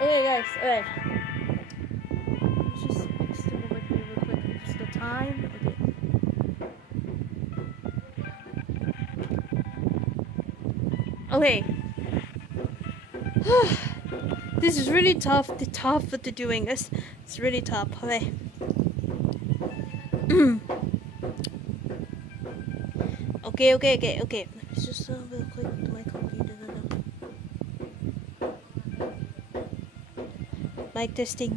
Okay, guys. Okay. Let's just fix the moment real quick. Fix the time. Okay. Okay. This is really tough. The tough what they're doing. It's really tough. Okay. Okay. Let's just real quick to my computer. Mic testing.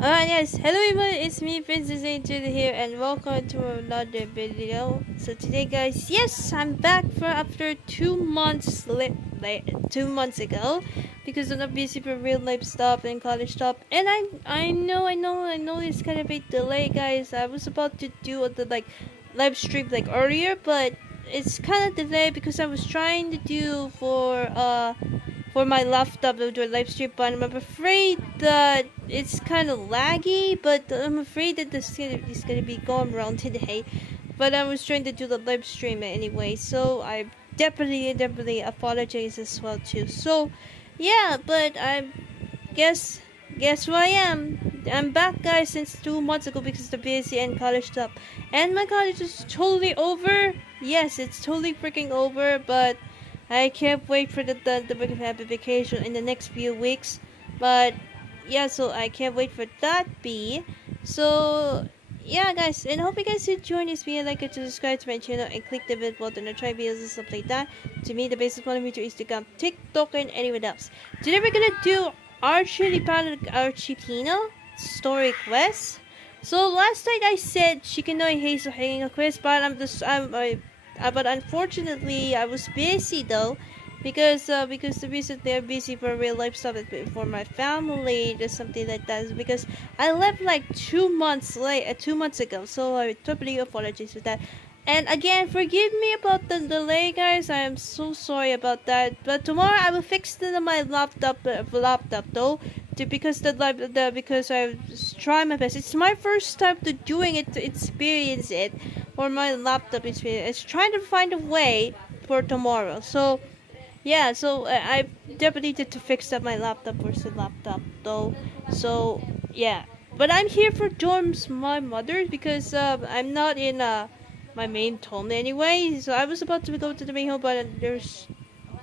Alright guys, hello everyone, it's me Princess Angel here and welcome to another video. So today guys, yes, I'm back for after 2 months 2 months ago because I'm busy for real life stuff and college stuff. And I know it's kind of a delay guys. I was about to do the live stream earlier, but it's kind of delayed because I was trying to do for my laptop to do a live stream, but I'm afraid that it's kind of laggy, but I'm afraid that this is gonna be going wrong today. But I was trying to do the live stream anyway, so I definitely apologize as well too. So yeah, but I guess who I am. I'm back guys since 2 months ago because of the busy and college stuff. And my college is totally over. Yes, it's totally freaking over, but I can't wait for the big happy vacation in the next few weeks. But yeah, so I can't wait for that be. So yeah guys, and I hope you guys enjoy this video. Like it, to subscribe to my channel and click the bell button and try videos and stuff like that. To me the basic one me to Instagram, TikTok and anyone else. Today we're gonna do Arleechino story quest. So last night I said Shikinoi Hazel hanging a quest, but but unfortunately I was busy though, because the reason they're busy for real life stuff for my family, just something like that. Because I left like 2 months late, 2 months ago, so I totally apologize for that. And again, forgive me about the delay, guys. I am so sorry about that. But tomorrow I will fix my laptop though, because because I was trying my best. It's my first time to doing it to experience it, or my laptop experience. It's trying to find a way for tomorrow. So yeah, so I definitely need to fix up my laptop versus laptop though. So yeah, but I'm here for dorms my mother because I'm not in my main home anyway. So I was about to go to the main home, but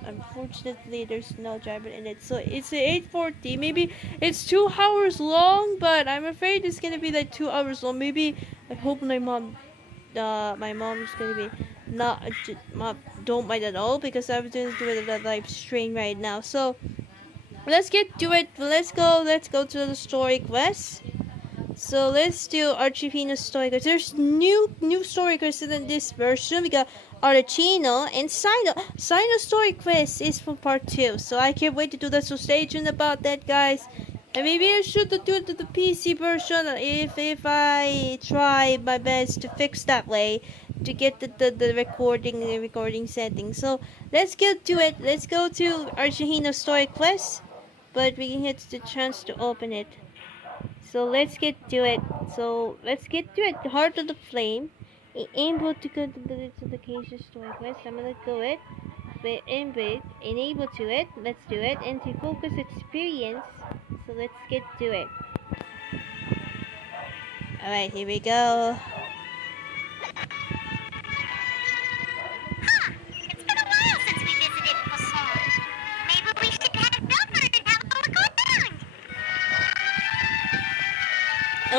unfortunately there's no driver in it. So it's 8:40. Maybe it's 2 hours long, but I'm afraid it's gonna be like 2 hours long. Maybe I hope my mom is gonna be not don't mind at all, because I'm doing the live stream right now. So let's get to it. Let's go to the story quest. So let's do Arleechino story quest. There's new story quests in this version. We got Arleechino and Cyno. Cyno story quest is for part 2, so I can't wait to do that. So stay tuned about that, guys. And maybe I should do it to the PC version if I try my best to fix that way to get the recording settings. So let's get to it. Let's go to Arleechino story quest, but we can hit the chance to open it. So let's get to it. The Heart of the Flame. Able to go to the Cage story quest. I'm gonna go it. Enable to it. Let's do it. And to focus experience. So let's get to it. Alright, here we go. Huh, it's been a while since we visited Poisson. Maybe we should head over and have a look around.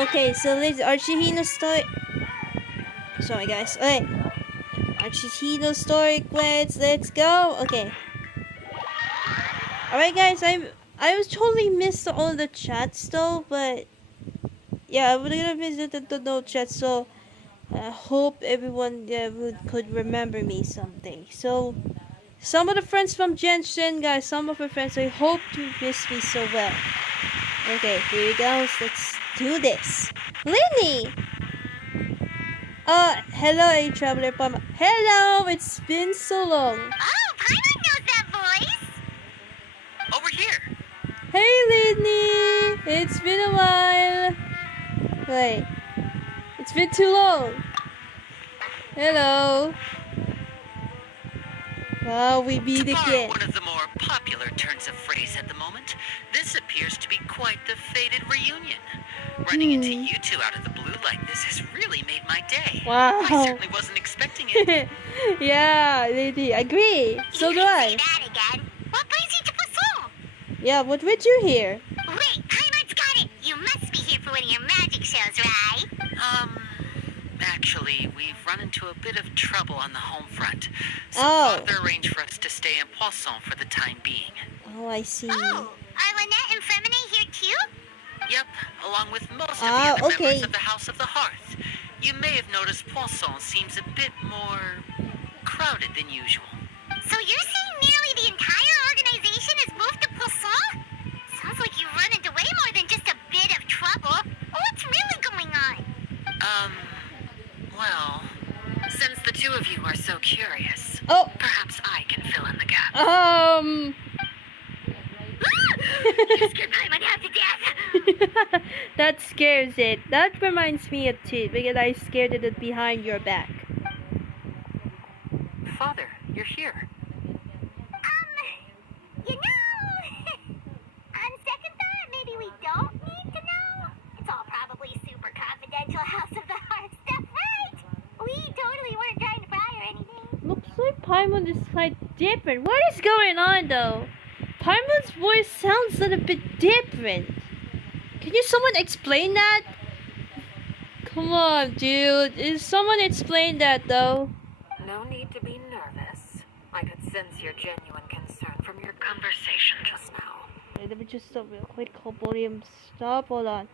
Okay, so let's Arleechino story. Sorry guys. Okay. Arleechino story quest. Let's go. Okay. Alright guys, I was totally missed all the chats though, but yeah, I would have missed the no chat, so I hope everyone could remember me someday. So some of the friends from Genshin, guys, some of my friends, I hope to miss me so well. Okay, here we go. Let's do this. Linny! Hello, a traveler from. Hello, it's been so long. Oh, Paimon knows that voice. Over here. Hey, Linny! It's been a while. Wait, it's been too long. Hello. Oh, we meet To borrow again. one of the more popular turns of phrase at the moment, this appears to be quite the fated reunion. Running into you two out of the blue like this has really made my day. Wow. I certainly wasn't expecting it. Yeah, Lady, agree. So you do can I. say that again. What brings you to Poisson? Yeah, what would you here? Wait, Paimon's got it. You must be here for one of your magic shows, right? Actually, we've run into a bit of trouble on the home front. So Oh. Father arranged for us to stay in Poisson for the time being. Oh, I see. Oh, are Lynette and Femine here too? Yep, along with most of the Ah, other okay. members of the House of the Hearth. You may have noticed Poisson seems a bit more crowded than usual. So you're saying nearly the entire organization has moved to Poisson? Sounds like you've run into way more than just a bit of trouble. What's really going on? Well, since the two of you are so curious, Oh. perhaps I can fill in the gap. You scared Paimon half to death. That scares it. That reminds me of Tid because I scared it behind your back. Father, you're here. You know, on second thought, maybe we don't need to know. It's all probably super confidential House of the Heart stuff, right? We totally weren't trying to pry or anything. Looks like Paimon is quite different. What is going on though? Paimon's voice sounds a little bit different. Can you someone explain that? Come on, dude. Is someone explain that though? No need to be nervous. I could sense your genuine concern from your conversation just now. Wait, let me just stop real quick. Volume stop. Hold on.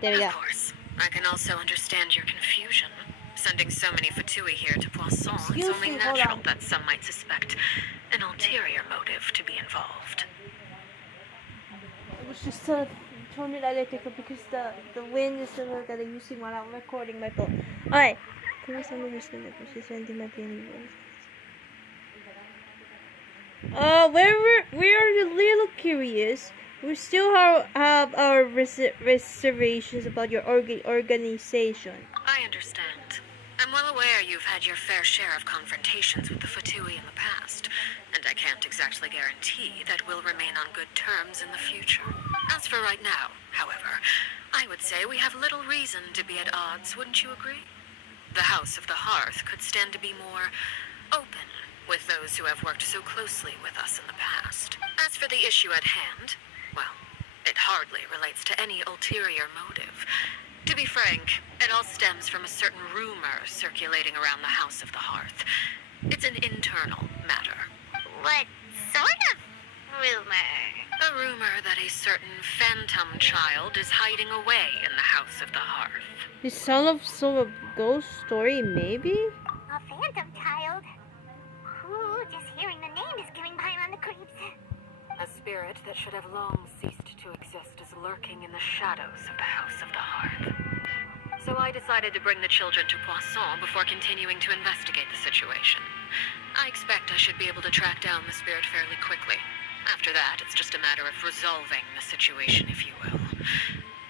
There we go. Of course. I can also understand your confusion. Sending so many Fatui here to Poisson, Excuse it's only me, hold natural on. that some might suspect an ulterior motive to be involved. It was just turn it electrical because the wind is still that I'm using while I'm recording my phone. Alright. Can I send this to she's sending my phone? We're a little curious. We still have our reservations about your organization. I understand. I'm well aware you've had your fair share of confrontations with the Fatui in the past, and I can't exactly guarantee that we'll remain on good terms in the future. As for right now, however, I would say we have little reason to be at odds, wouldn't you agree? The House of the Hearth could stand to be more open with those who have worked so closely with us in the past. As for the issue at hand, well, it hardly relates to any ulterior motive. To be frank, it all stems from a certain rumor circulating around the House of the Hearth. It's an internal matter. What sort of rumor? A rumor that a certain phantom child is hiding away in the House of the Hearth. It sounds sort of ghost story, maybe? A phantom child? Ooh, just hearing the name is giving Paimon the creeps. A spirit that should have long ceased to exist is lurking in the shadows of the House of the Hearth. So I decided to bring the children to Poisson before continuing to investigate the situation. I expect I should be able to track down the spirit fairly quickly. After that, it's just a matter of resolving the situation, if you will.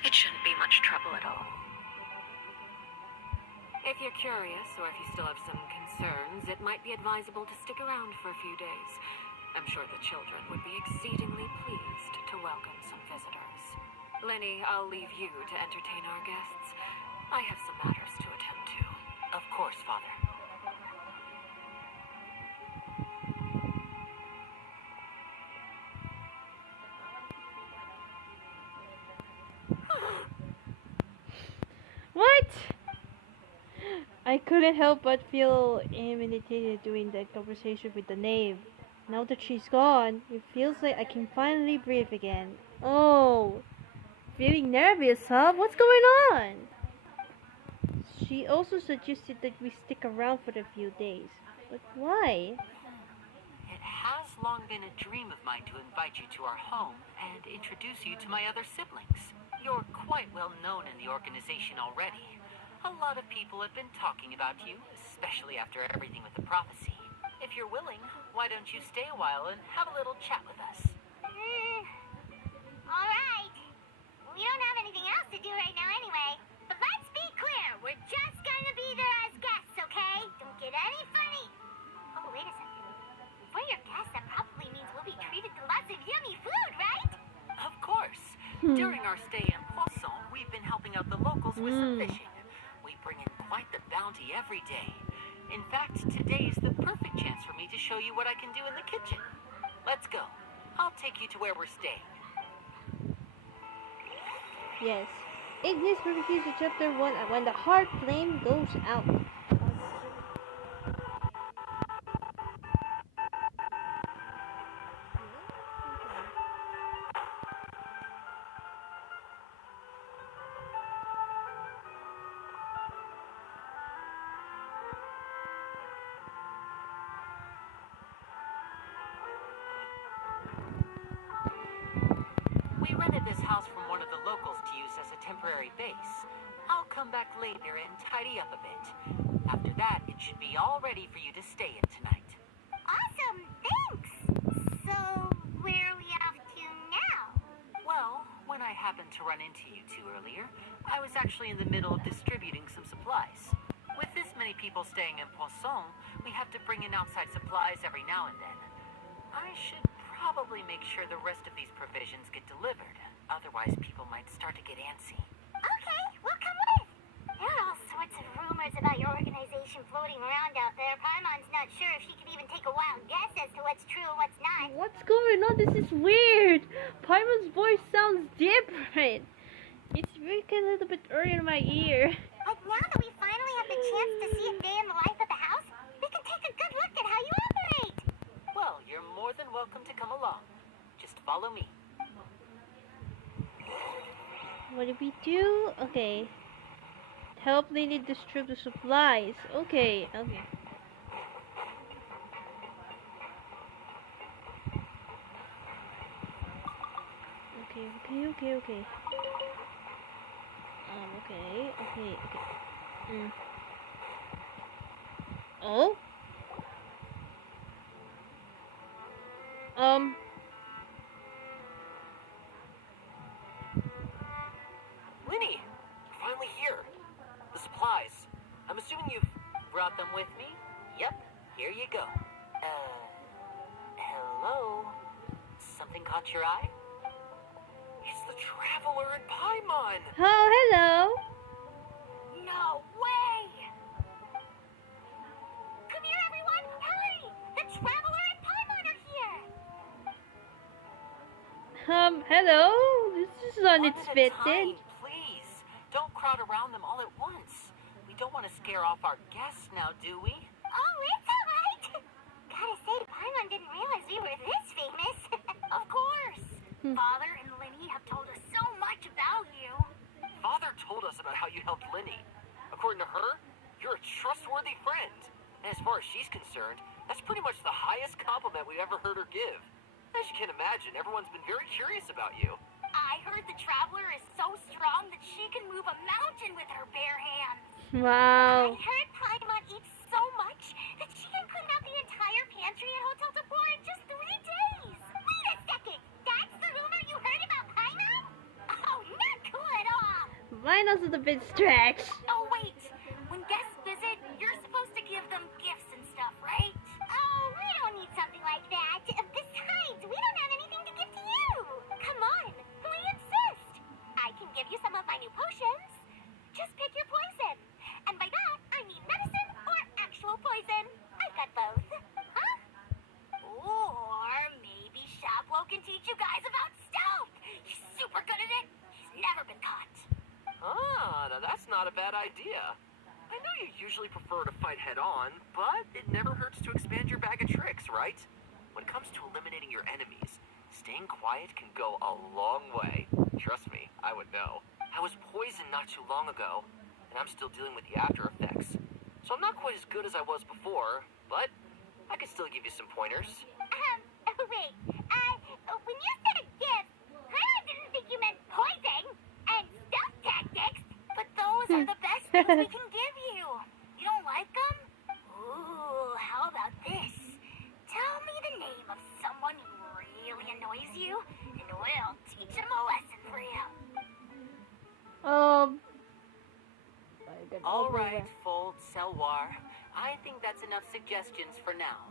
It shouldn't be much trouble at all. If you're curious, or if you still have some concerns, it might be advisable to stick around for a few days. I'm sure the children would be exceedingly pleased to welcome some visitors. Lenny, I'll leave you to entertain our guests. I have some matters to attend to. Of course, Father. What? I couldn't help but feel intimidated during the conversation with the Knave. Now that she's gone, it feels like I can finally breathe again. Oh, feeling nervous, huh? What's going on? She also suggested that we stick around for a few days. But why? It has long been a dream of mine to invite you to our home and introduce you to my other siblings. You're quite well known in the organization already. A lot of people have been talking about you, especially after everything with the prophecy. If you're willing, why don't you stay a while and have a little chat with us? Alright. We don't have anything else to do right now anyway. But let's be clear, we're just gonna be there as guests, okay? our stay in Poisson, we've been helping out the locals with some fishing. We bring in quite the bounty every day. In fact, today is the perfect chance for me to show you what I can do in the kitchen. Let's go. I'll take you to where we're staying. Yes. Ignis reviews of chapter 1 when the heart flame goes out. We rented this house from one of the locals to use as a temporary base. I'll come back later and tidy up a bit. After that, it should be all ready for you to stay in tonight. Awesome, thanks! So, where are we off to now? Well, when I happened to run into you two earlier, I was actually in the middle of distributing some supplies. With this many people staying in Poisson, we have to bring in outside supplies every now and then. I should probably make sure the rest of these provisions get delivered. Otherwise, people might start to get antsy. Okay, we'll come with. There are all sorts of rumors about your organization floating around out there. Paimon's not sure if she can even take a wild guess as to what's true and what's not. What's going on? This is weird. Paimon's voice sounds different. It's ringing a little bit early in my ear. But now that we finally have the chance to see a day in the life of the house, we can take a good look at how you operate. Well, you're more than welcome to come along. Just follow me. What did we do? Okay. Help Lady distribute the supplies. Okay, okay. Okay. Okay. Oh? Winnie, we're finally here. The supplies. I'm assuming you've brought them with me? Yep, here you go. Hello? Something caught your eye? It's the Traveler in Paimon! Oh, hello. No way! Come here, everyone! Hurry! The Traveler and Paimon are here! Hello? This is One at a unexpected. time, please. Don't crowd around them all at once. We don't want to scare off our guests now, do we? Oh, it's alright! Gotta say, Paimon didn't realize we were this famous. Of course! Father and Linny have told us so much about you. Father told us about how you helped Linny. According to her, you're a trustworthy friend. And as far as she's concerned, that's pretty much the highest compliment we've ever heard her give. As you can imagine, everyone's been very curious about you. I heard the Traveler is so strong that she can move a mountain with her bare hands. I Wow. heard Paimon eats so much that she can clean out the entire pantry at Hotel Tabor in just 3 days. Wait a second, that's the rumor you heard about Paimon? Oh, not cool at all. Mine was a bit stretched. Oh, wait, when guests visit, you're supposed to give them gifts and stuff, right? Oh, we don't need something like that. Besides, we don't have anything to give to you. Come on, we insist. I can give you some of my new potions. Just pick your poison. And by that, I mean medicine or actual poison. I've got both. Huh? Or maybe Shaplo can teach you guys about stealth. He's super good at it. He's never been caught. Ah, now that's not a bad idea. I know you usually prefer to fight head-on, but it never hurts to expand your bag of tricks, right? When it comes to eliminating your enemies, staying quiet can go a long way. Trust me, I would know. I was poisoned not too long ago, and I'm still dealing with the after effects. So I'm not quite as good as I was before, but I can still give you some pointers. Wait, when you said gift, I didn't think you meant poison and stealth tactics, but those are the best things we can give you. You don't like them? Ooh, how about this? Tell me the name of someone who really annoys you, and we'll teach him a lesson for you. All right, Fold, Selwar. I think that's enough suggestions for now.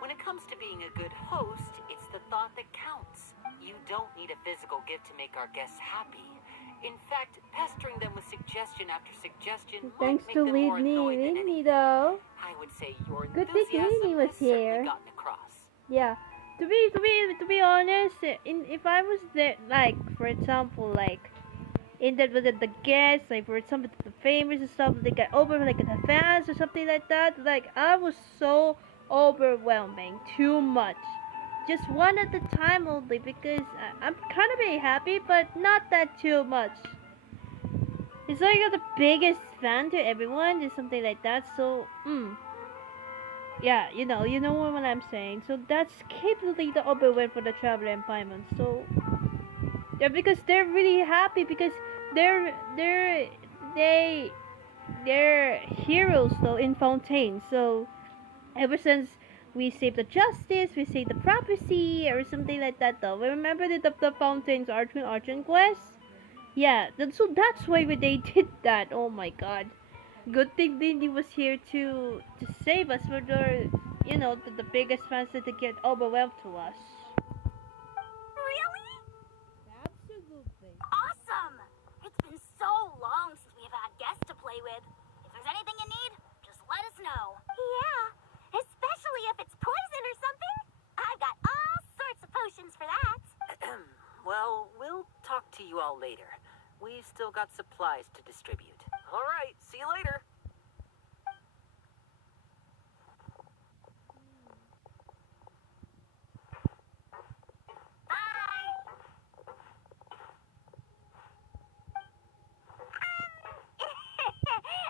When it comes to being a good host, it's the thought that counts. You don't need a physical gift to make our guests happy. In fact, pestering them with suggestion after suggestion Thanks might make to them more annoyed than Leadney anything. though. I would say your Good thing enthusiasm Leadney was has certainly here. gotten across. Yeah. To be honest, if I was there, like for example, like in the guests, like for example the famous and stuff, they get over like the fans or something like that. Like I was so overwhelming, too much. Just one at a time only because I'm kind of very happy, but not that too much. It's like you're the biggest fan to everyone, or something like that. So, yeah, you know what I'm saying. So that's capably the overwhelm for the Traveler and Paimon. So, yeah, because they're really happy because they're they're heroes though in Fontaine. So ever since we saved the justice, we saved the prophecy, or something like that though. Remember the Fontaine's Archon quest? Yeah, so that's why they did that. Oh my god. Good thing Lindy was here to save us for the biggest fans that get overwhelmed to us. Really? Absolutely. Awesome! It's been so long since we've had guests to play with. If there's anything you need, just let us know. Yeah, especially if it's poison or something. I've got all sorts of potions for that. Well, we'll talk to you all later. We've still got supplies to distribute. All right, see you later. Bye! Lenny,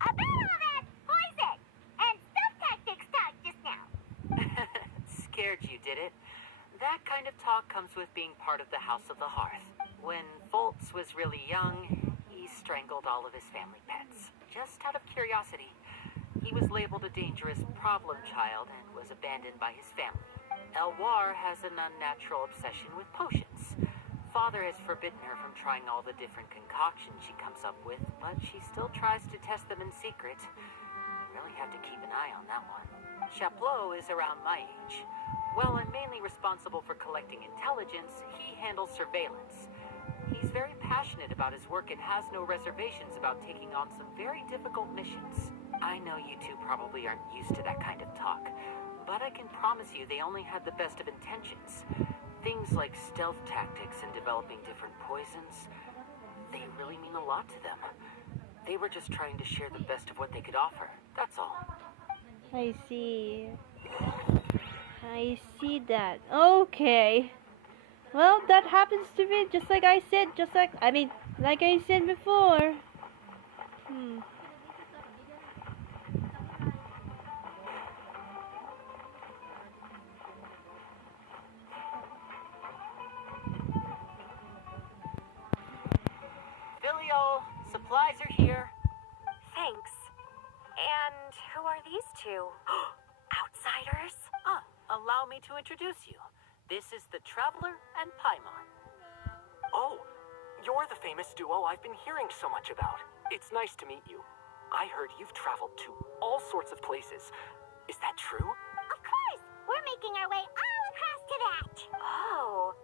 about all that poison and stealth tactics talk just now. Scared you, did it? That kind of talk comes with being part of the House of the Hearth. When Foltz was really young, he strangled all of his family pets, just out of curiosity. He was labeled a dangerous problem child and was abandoned by his family. Elwar has an unnatural obsession with potions. Father has forbidden her from trying all the different concoctions she comes up with, but she still tries to test them in secret. Really have to keep an eye on that one. Chaplot is around my age. While I'm mainly responsible for collecting intelligence, he handles surveillance. He's very passionate about his work and has no reservations about taking on some very difficult missions. I know you two probably aren't used to that kind of talk, but I can promise you they only had the best of intentions. Things like stealth tactics and developing different poisons, they really mean a lot to them. They were just trying to share the best of what they could offer, that's all. I see that. Okay. Well, that happens to me, just like I said, like I said before. Filio, supplies are here. Thanks. And who are these two? Outsiders? Allow me to introduce you. This is the Traveler and Paimon. Oh, you're the famous duo I've been hearing so much about. It's nice to meet you. I heard you've traveled to all sorts of places. Is that true? Of course! We're making our way all across to that. Oh,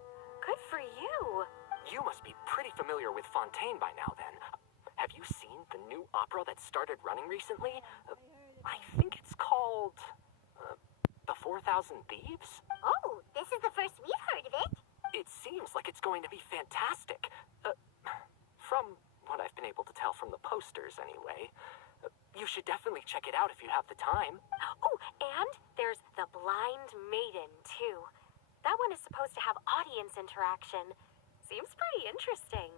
good for you. You must be pretty familiar with Fontaine by now, then. Have you seen the new opera that started running recently? I think it's called... The 4,000 Thieves? Oh, this is the first we've heard of it. It seems like it's going to be fantastic. From what I've been able to tell from the posters, anyway. You should definitely check it out if you have the time. Oh, and there's the Blind Maiden, too. That one is supposed to have audience interaction. Seems pretty interesting.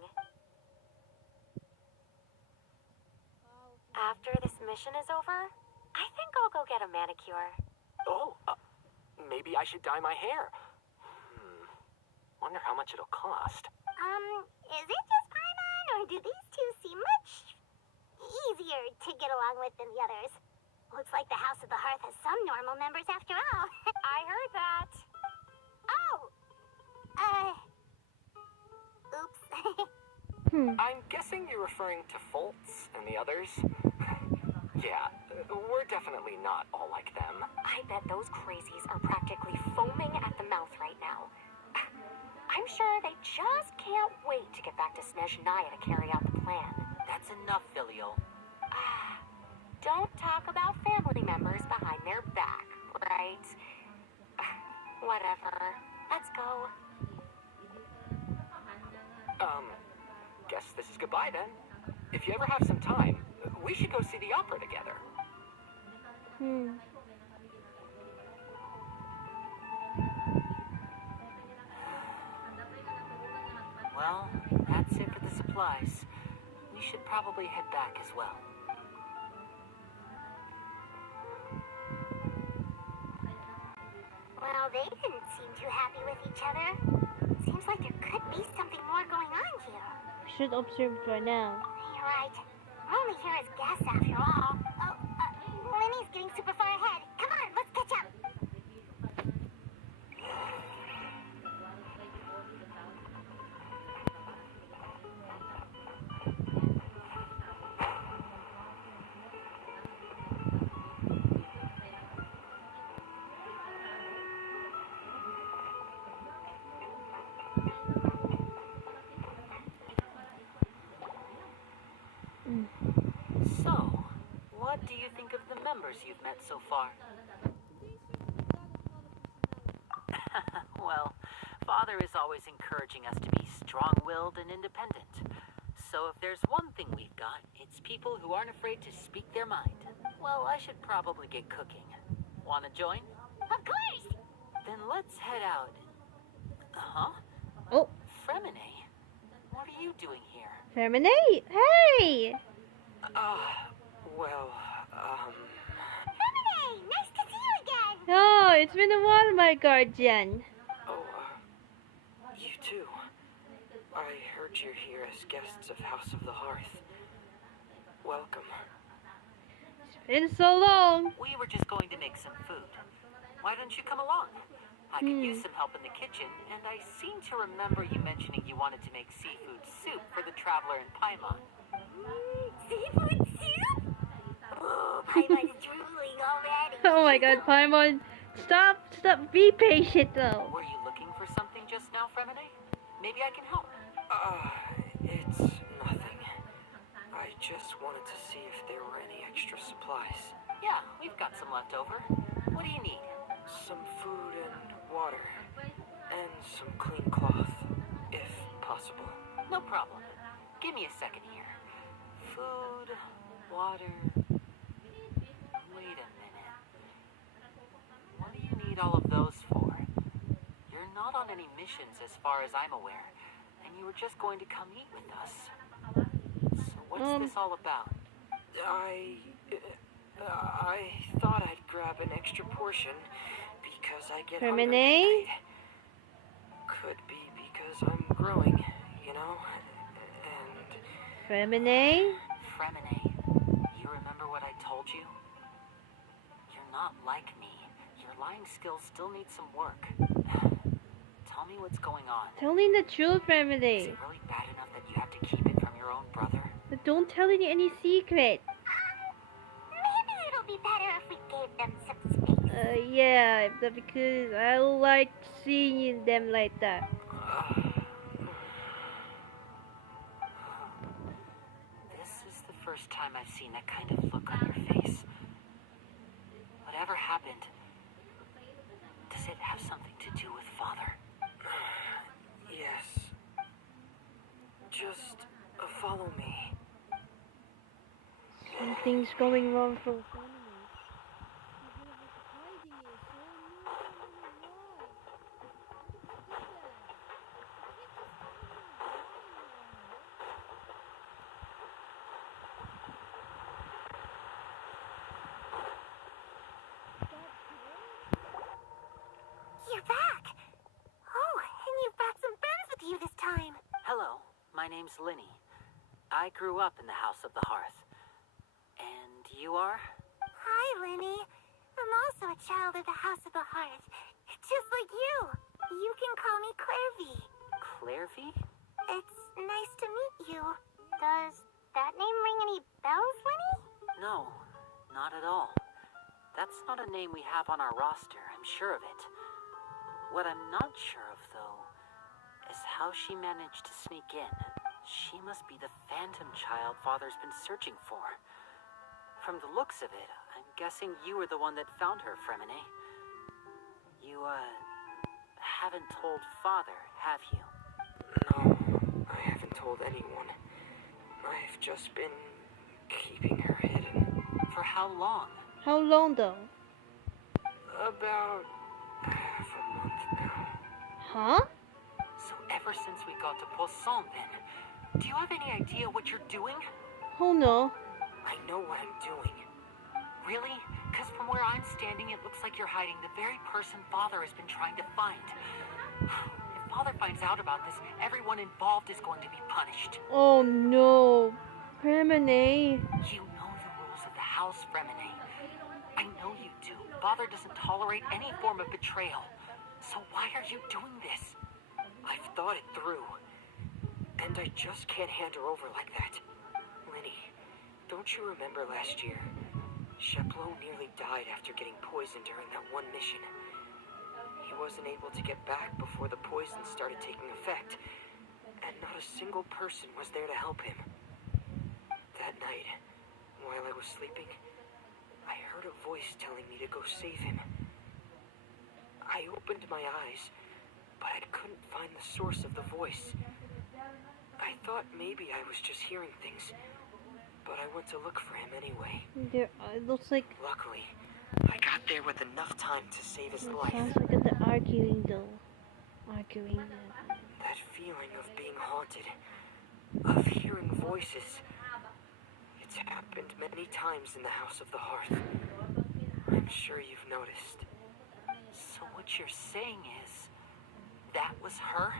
After this mission is over, I think I'll go get a manicure. Oh, maybe I should dye my hair. Wonder how much it'll cost. Is it just Paimon, or do these two seem much easier to get along with than the others? Looks like the House of the Hearth has some normal members after all. I heard that. Oops. I'm guessing you're referring to Foltz and the others. Yeah, we're definitely not all like them. I bet those crazies are practically foaming at the mouth right now. I'm sure they just can't wait to get back to Snezhnaya to carry out the plan. That's enough, Filial. Don't talk about family members behind their back, right? Whatever. Let's go. Guess this is goodbye then. If you ever have some time, we should go see the opera together. Well, that's it for the supplies. We should probably head back as well. Well, they didn't seem too happy with each other. Seems like there could be something more going on here. We should observe right now. You're right. We're only here as guests after all. Oh, Lenny's getting super far ahead. Come on, let's catch up. So, what do you think of the members you've met so far? Well, Father is always encouraging us to be strong-willed and independent. So if there's one thing we've got, it's people who aren't afraid to speak their mind. Well, I should probably get cooking. Wanna join? Of course! Then let's head out. Huh? Oh, Fremine, what are you doing here? terminate! Hey! Lemonade, nice to see you again! Oh, it's been a while, my guardian. You too. I heard you're here as guests of House of the Hearth. Welcome. It's been so long. We were just going to make some food. Why don't you come along? I could use some help in the kitchen, and I seem to remember you mentioning you wanted to make seafood soup for the traveler in Paimon. Seafood soup? Oh, Paimon's drooling already. Oh my god, Paimon. Stop, be patient though. Were you looking for something just now, Fremine? Maybe I can help. It's nothing. I just wanted to see if there were any extra supplies. Yeah, we've got some left over. What do you need? Some food and water. And some clean cloth, if possible. No problem. Give me a second here. Food, water. Wait a minute. What do you need all of those for? You're not on any missions as far as I'm aware, and you were just going to come eat with us. So what's this all about? I thought I'd grab an extra portion because I get Fremine? hungry. Could be because I'm growing, you know? And Femine? Fremine, you remember what I told you? You're not like me. Your lying skills still need some work. Tell me what's going on. Tell me the truth, Is Femine. it really bad enough that you have to keep it from your own brother? But don't tell any secret. Maybe it'll be better if we gave them some space. Yeah, because I like seeing them like that. This is the first time I've seen that kind of look on your face. Whatever happened, does it have something to do with Father? yes. Just follow me. Something's going wrong for Femine. You're back! Oh, and you've brought some friends with you this time. Hello, my name's Linny. I grew up in the House of the Hearth. And you are? Hi, Lenny. I'm also a child of the House of the Hearth. Just like you. You can call me Clairvy. Clairvy? It's nice to meet you. Does that name ring any bells, Lenny? No, not at all. That's not a name we have on our roster, I'm sure of it. What I'm not sure of, though, how she managed to sneak in. She must be the phantom child Father's been searching for. From the looks of it, I'm guessing you were the one that found her, Fremine. You, haven't told Father, have you? No, I haven't told anyone. I've just been keeping her hidden. For how long? How long though? About half a month now. Huh? So ever since we got to Poisson then, do you have any idea what you're doing? Oh no. I know what I'm doing. Really? Because from where I'm standing, it looks like you're hiding the very person Father has been trying to find. If Father finds out about this, everyone involved is going to be punished. Oh no. Remine. You know the rules of the house, Fremine. I know you do. Father doesn't tolerate any form of betrayal. So why are you doing this? I've thought it through. And I just can't hand her over like that. Lenny, don't you remember last year? Chaplot nearly died after getting poisoned during that one mission. He wasn't able to get back before the poison started taking effect, and not a single person was there to help him. That night, while I was sleeping, I heard a voice telling me to go save him. I opened my eyes, but I couldn't find the source of the voice. I thought maybe I was just hearing things, but I went to look for him anyway. There, it looks like. Luckily, I got there with enough time to save his life. Sounds like the arguing though. Arguing. That feeling of being haunted, of hearing voices, it's happened many times in the House of the Hearth. I'm sure you've noticed. So what you're saying is, that was her?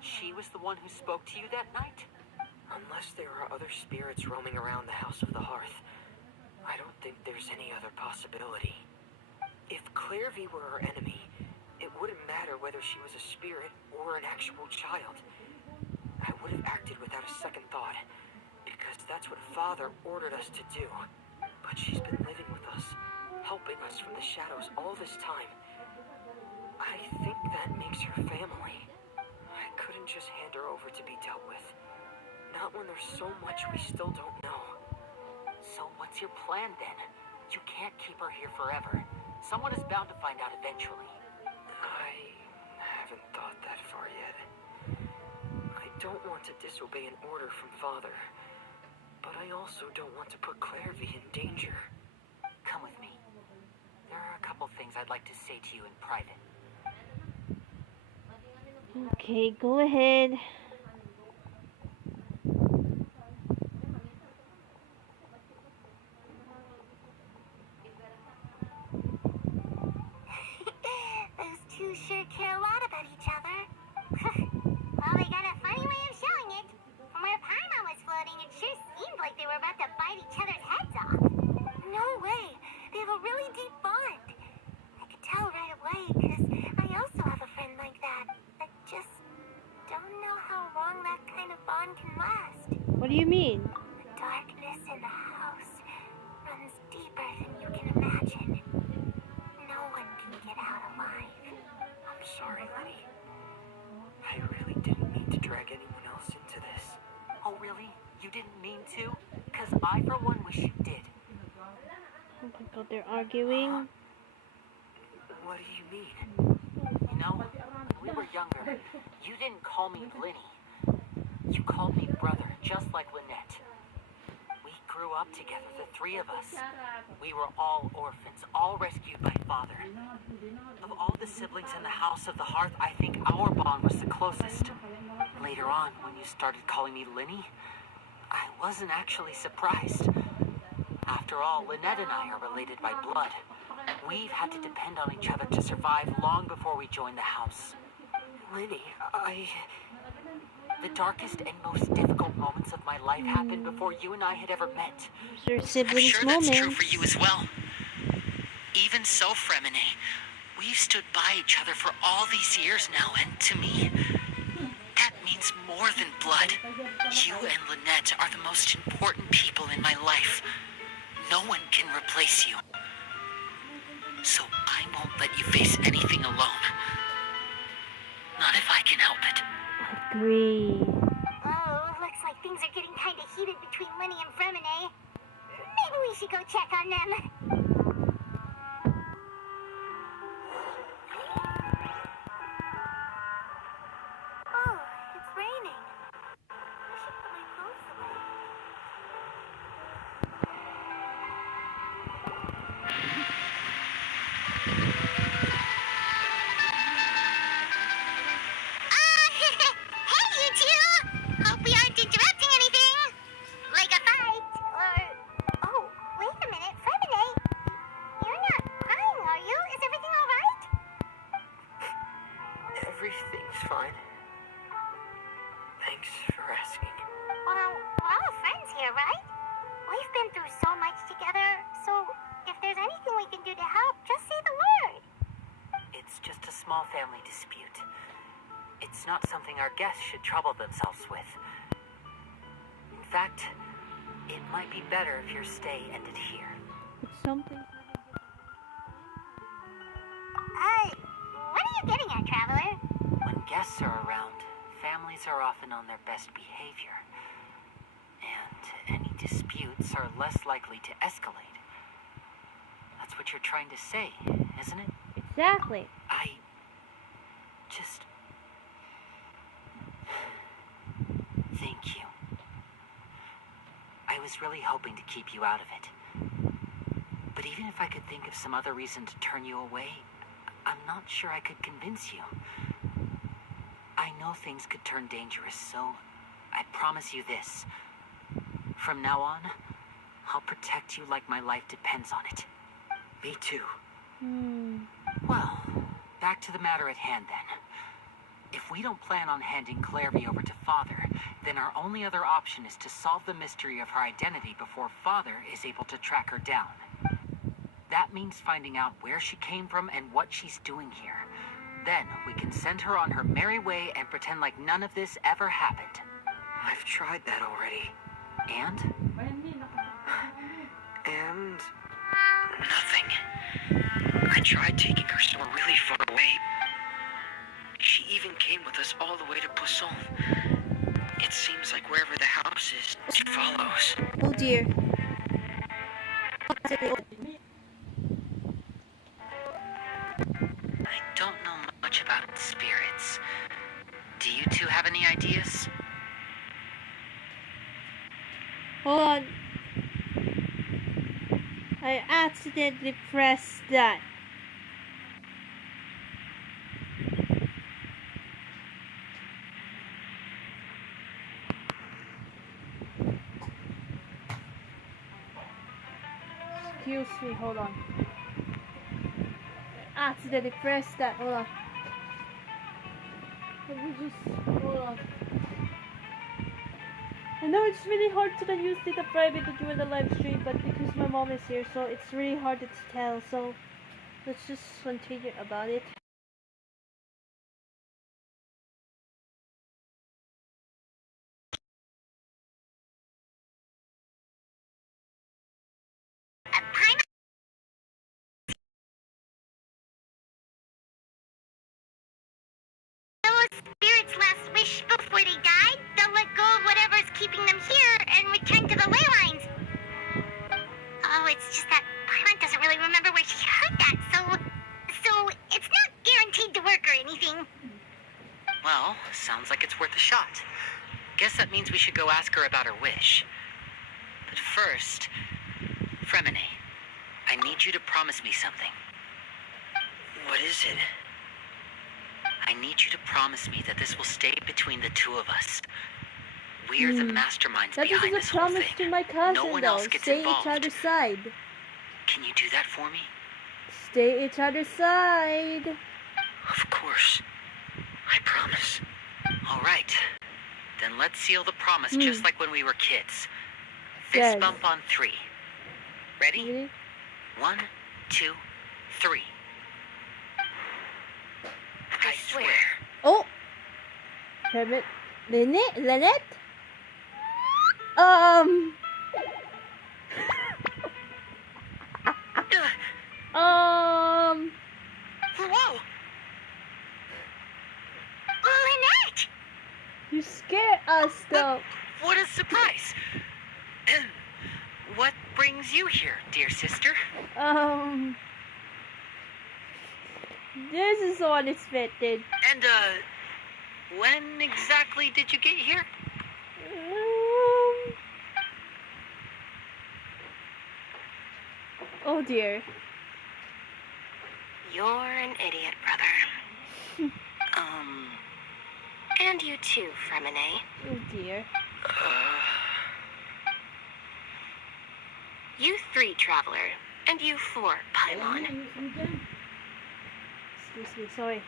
She was the one who spoke to you that night? Unless there are other spirits roaming around the House of the Hearth, I don't think there's any other possibility. If Clairvy were our enemy, it wouldn't matter whether she was a spirit or an actual child. I would have acted without a second thought, because that's what Father ordered us to do. But she's been living with us, helping us from the shadows all this time. I think that makes her family. I couldn't just hand her over to be dealt with. Not when there's so much we still don't know. So what's your plan then? You can't keep her here forever. Someone is bound to find out eventually. I haven't thought that far yet. I don't want to disobey an order from Father, but I also don't want to put Clairvy in danger. Come with me. There are a couple things I'd like to say to you in private. Okay, go ahead. Those two sure care a lot about each other. Well, they got a funny way of showing it. From where Paimon was floating, it sure seemed like they were about to bite each other's heads off. No way. They have a really deep bond. I could tell right away, because I also have a friend like that. I just don't know how long that kind of bond can last. What do you mean? The darkness in the house runs deeper than you can imagine. No one can get out alive. I'm sorry, Lenny. I really didn't mean to drag anyone else into this. Oh really? You didn't mean to? Because I for one wish you did. Oh my god, they're arguing. What do you mean? You know, when we were younger, you didn't call me Linny. You called me brother, just like Lynette. We grew up together, the three of us. We were all orphans, all rescued by Father. Of all the siblings in the House of the Hearth, I think our bond was the closest. Later on, when you started calling me Linny, I wasn't actually surprised. After all, Lynette and I are related by blood. We've had to depend on each other to survive long before we joined the house. Lenny, The darkest and most difficult moments of my life happened before you and I had ever met. Their I'm siblings sure that's true moment. for you as well. Even so, Fremine, we've stood by each other for all these years now, and to me, that means more than blood. You and Lynette are the most important people in my life. No one can replace you. So I won't let you face anything alone. Not if I can help it. agree. Oh, looks like things are getting kind of heated between Linny and Fremine. Maybe we should go check on them. Oh, it's raining. I should put my clothes away. Hey, you two! Hope we aren't interrupting anything. Like a fight, or... Oh, wait a minute, Fremine. You're not crying, are you? Is everything all right? Everything's fine. Thanks for asking. Well, we're all friends here, right? We've been through so much together, so if there's anything we can do to help, just say the word. It's just a small family dispute. It's not something our guests should trouble themselves with. In fact, it might be better if your stay ended here. It's something. What are you getting at, Traveler? When guests are around, families are often on their best behavior. And any disputes are less likely to escalate. That's what you're trying to say, isn't it? Exactly. I just... Thank you. I was really hoping to keep you out of it. But even if I could think of some other reason to turn you away, I'm not sure I could convince you. I know things could turn dangerous, so I promise you this. From now on, I'll protect you like my life depends on it. Me too. Well, back to the matter at hand then. If we don't plan on handing Clarevy over to Father, then our only other option is to solve the mystery of her identity before Father is able to track her down. That means finding out where she came from and what she's doing here. Then we can send her on her merry way and pretend like none of this ever happened. I've tried that already. And? And... Nothing. I tried taking her somewhere really far away. She even came with us all the way to Poisson. It seems like wherever the house is, she follows. Oh dear. I don't know much about spirits. Do you two have any ideas? Hold on. I accidentally pressed that. Excuse me, hold on. I accidentally pressed that, hold on. Let me just, hold on. I know it's really hard to use data private to join the live stream, but because my mom is here, so it's really hard to tell, so let's just continue about it. Spirit's last wish before they died, they'll let go of whatever's keeping them here and return to the ley lines. Oh, it's just that Paimon doesn't really remember where she heard that, so it's not guaranteed to work or anything. Well, sounds like it's worth a shot. Guess that means we should go ask her about her wish. But first, Fremine, I need you to promise me something. What is it? I need you to promise me that this will stay between the two of us. We are the masterminds That behind is this a whole promise thing. to my cousin, No one though. else gets Stay involved. each other's side. Can you do that for me? Stay each other's side. Of course. I promise. All right. Then let's seal the promise just like when we were kids. Fist Yes. bump on 3. Ready? Really? 1, 2, 3. I swear. Oh! Lynette? Whoa! Lynette! Stop. What a surprise! What brings you here, dear sister? This is so unexpected. And, when exactly did you get here? Oh dear. You're an idiot, brother. And you too, Fremine. Oh dear. You 3, Traveler. And you 4, Paimon. Excuse me, sorry.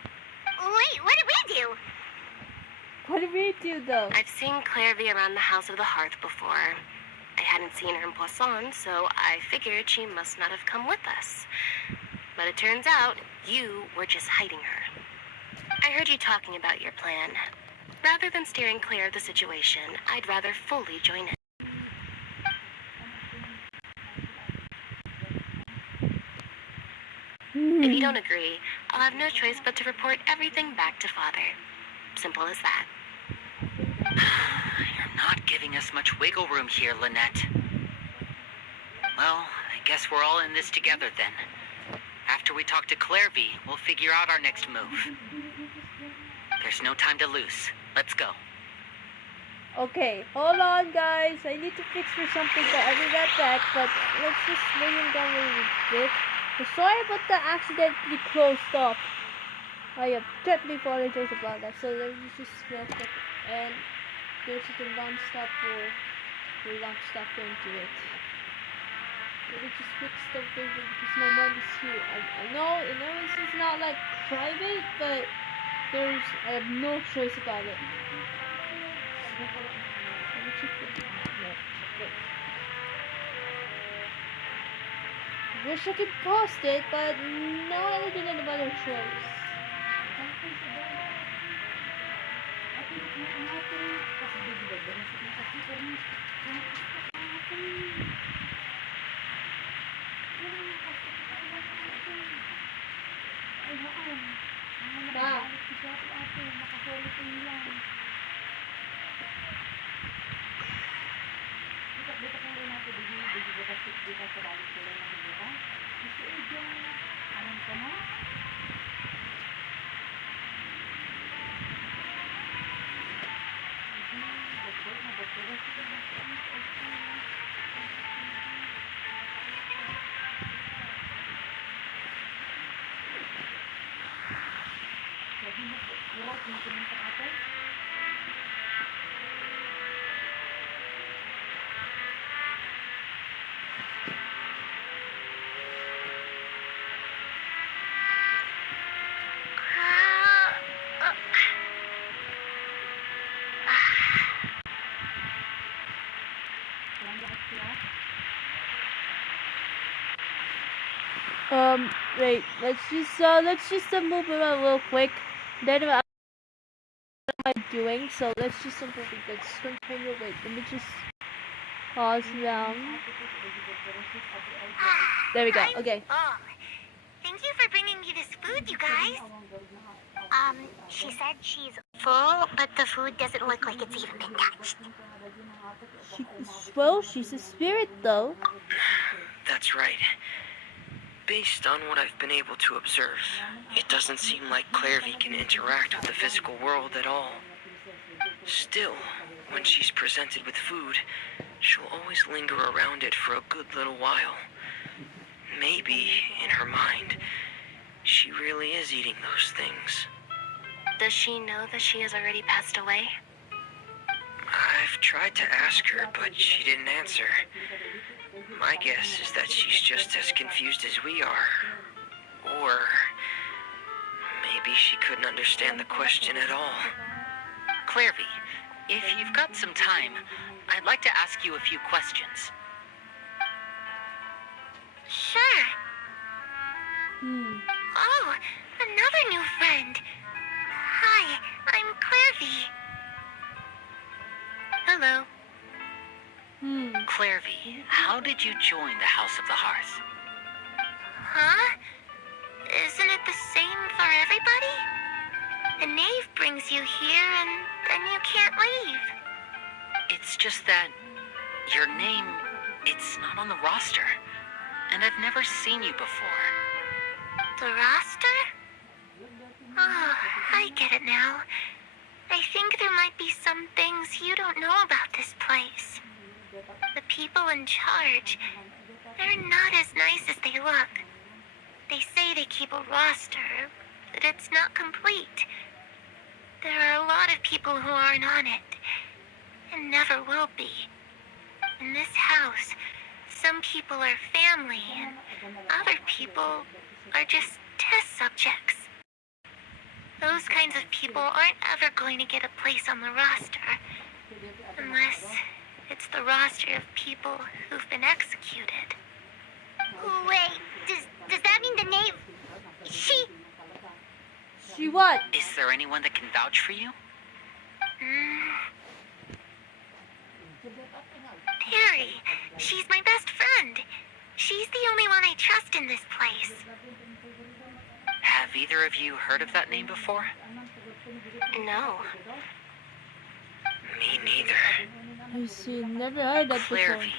Wait, what did we do? What did we do though? I've seen Clairvy around the House of the Hearth before. I hadn't seen her in Poisson, so I figured she must not have come with us. But it turns out you were just hiding her. I heard you talking about your plan. Rather than steering clear of the situation, I'd rather fully join in. If you don't agree, I'll have no choice but to report everything back to Father. Simple as that. You're not giving us much wiggle room here, Lynette. Well, I guess we're all in this together then. After we talk to Clairvy, we'll figure out our next move. There's no time to lose. Let's go. Okay, hold on guys. I need to fix for something that I'll be right back, but let's just bring him down a little bit. So sorry about the accidentally closed off. I definitely apologize about that. So let me just real quick, and there's the non-stop or we'll not stop going to it. Let me just fix the video because my mom is here. I know this is not like private, but I have no choice about it. Wish I could post it, but no, I didn't have another choice. Ba. Wait, let's just move around real quick. Then what am I doing? So let's just move it. Let's continue. Wait, let me just pause down. There we go. Okay. Oh, thank you for bringing me this food, you guys. She said she's full, but the food doesn't look like it's even been touched. She's a spirit, though. That's right. Based on what I've been able to observe, it doesn't seem like Clairvy can interact with the physical world at all. Still, when she's presented with food, she'll always linger around it for a good little while. Maybe, in her mind, she really is eating those things. Does she know that she has already passed away? I've tried to ask her, but she didn't answer. My guess is that she's just as confused as we are. Or maybe she couldn't understand the question at all. Clairvy, if you've got some time, I'd like to ask you a few questions. Sure. Oh, another new friend. Hi, I'm Clairvy. Hello. Clairvy, how did you join the House of the Hearth? Huh? Isn't it the same for everybody? The Knave brings you here and then you can't leave. It's just that your name, it's not on the roster. And I've never seen you before. The roster? Oh, I get it now. I think there might be some things you don't know about this place. The people in charge, they're not as nice as they look. They say they keep a roster, but it's not complete. There are a lot of people who aren't on it, and never will be. In this house, some people are family, and other people are just test subjects. Those kinds of people aren't ever going to get a place on the roster, unless it's the roster of people who've been executed. Wait, does that mean the Knave... She what? Is there anyone that can vouch for you? Perry, she's my best friend. She's the only one I trust in this place. Have either of you heard of that name before? No. Me neither. I see. Never heard that before. Clairvy,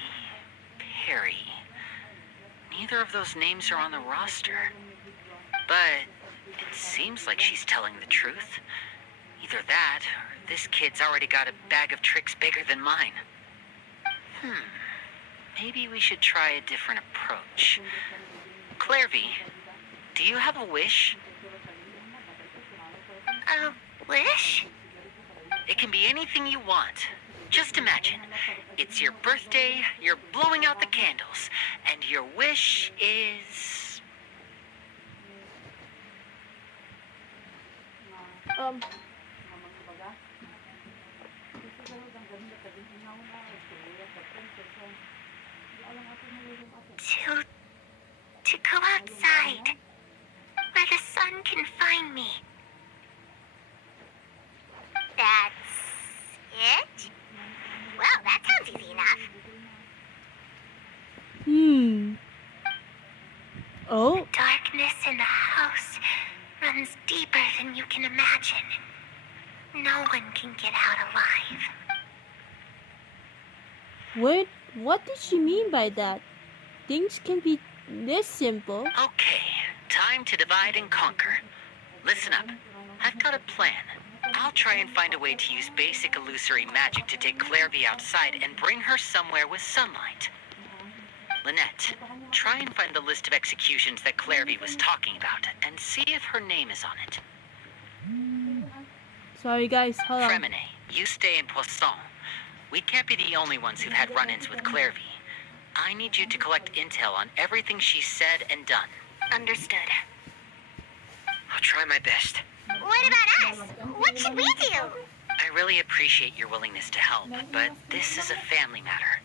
Perry. Neither of those names are on the roster. But it seems like she's telling the truth. Either that, or this kid's already got a bag of tricks bigger than mine. Maybe we should try a different approach. Clairvy, do you have a wish? A wish? It can be anything you want. Just imagine, it's your birthday, you're blowing out the candles, and your wish is... To go outside, where the sun can find me. That's it? Well, that sounds easy enough. Oh? Darkness in the house runs deeper than you can imagine. No one can get out alive. What does she mean by that? Things can be this simple. Okay, time to divide and conquer. Listen up, I've got a plan. I'll try and find a way to use basic illusory magic to take Clairvy outside and bring her somewhere with sunlight. Lynette, try and find the list of executions that Clairvy was talking about and see if her name is on it. Sorry guys, hold on. Fremine, you stay in Poisson. We can't be the only ones who've had run-ins with Clairvy. I need you to collect intel on everything she's said and done. Understood. I'll try my best. What about us? What should we do? I really appreciate your willingness to help, but this is a family matter.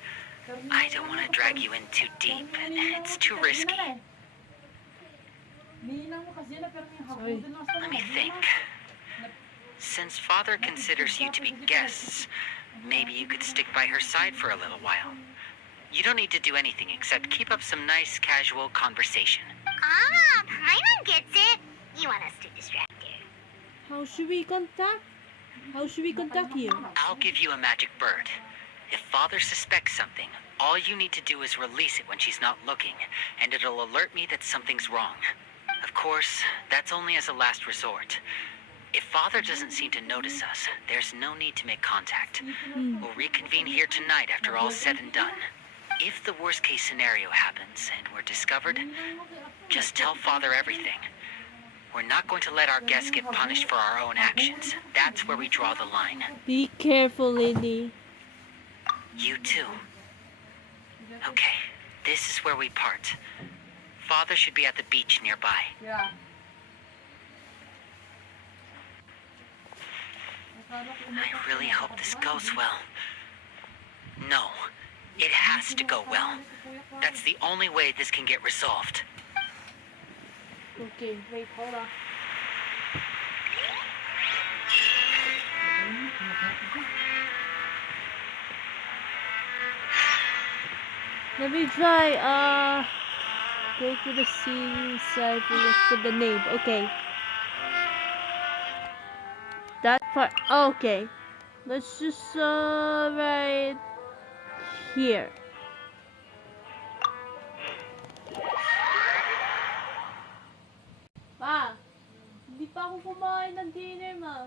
I don't want to drag you in too deep. It's too risky. Sorry. Let me think. Since Father considers you to be guests, maybe you could stick by her side for a little while. You don't need to do anything except keep up some nice, casual conversation. Ah, Paimon gets it. You want us to distract her. How should we contact you? I'll give you a magic bird. If Father suspects something, all you need to do is release it when she's not looking, and it'll alert me that something's wrong. Of course, that's only as a last resort. If Father doesn't seem to notice us, there's no need to make contact. We'll reconvene here tonight after all's said and done. If the worst case scenario happens and we're discovered, just tell Father everything. We're not going to let our guests get punished for our own actions. That's where we draw the line. Be careful, Lily. You too. Okay, this is where we part. Father should be at the beach nearby. I really hope this goes well. No, it has to go well. That's the only way this can get resolved. Okay, wait, hold on. Let me try, go to the scene side for the name. Okay. That part, okay. Let's just right here. Ma, hindi pa ako kumain ng dinner, ma.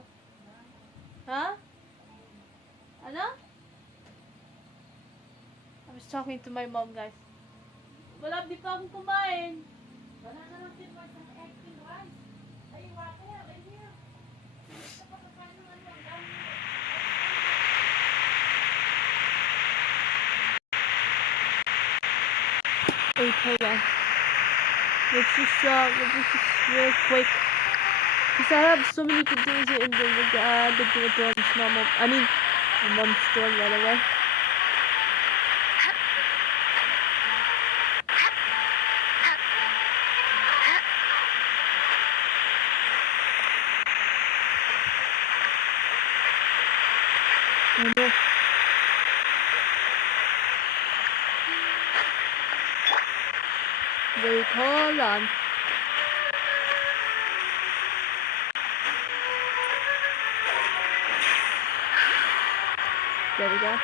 Ha? Ano? I was talking to my mom, guys. Wala, di pa ako kumain. Wala na lang din mga acting rice. Ay, wala ay here. Wait, hold on. Let's just real quick. Because I have so many to do in the dorms, mom. I mean, my mom's dorm, by the way. Oh no. Wait, hold on. There we go.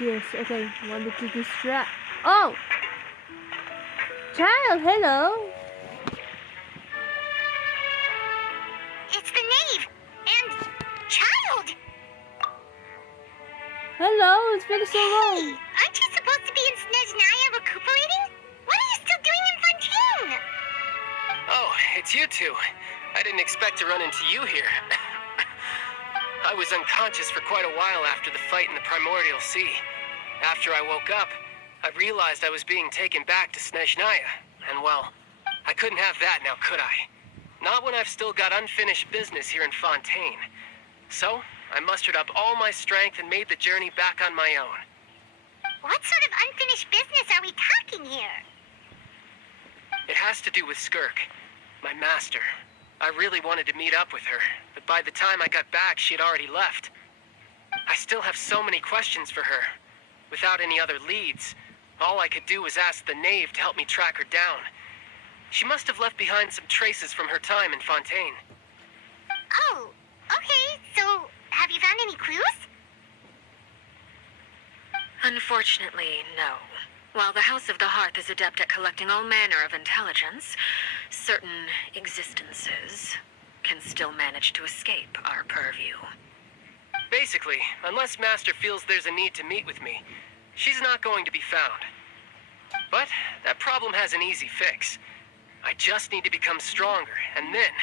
Yes, okay, wanted to distract. Oh! Child, hello! It's the Knave and Child. Hello, it's been so long. Hey, aren't you supposed to be in Snezhnaya recuperating? What are you still doing in Fontaine? Oh, it's you two. I didn't expect to run into you here. I was unconscious for quite a while after the fight in the Primordial Sea. After I woke up, I realized I was being taken back to Snezhnaya. And well, I couldn't have that now, could I? Not when I've still got unfinished business here in Fontaine. So, I mustered up all my strength and made the journey back on my own. What sort of unfinished business are we talking here? It has to do with Skirk, my master. I really wanted to meet up with her, but by the time I got back, she had already left. I still have so many questions for her. Without any other leads, all I could do was ask the Knave to help me track her down. She must have left behind some traces from her time in Fontaine. Oh, okay, so have you found any clues? Unfortunately, no. While the House of the Hearth is adept at collecting all manner of intelligence, certain existences can still manage to escape our purview. Basically, unless Master feels there's a need to meet with me, she's not going to be found. But that problem has an easy fix. I just need to become stronger, and then...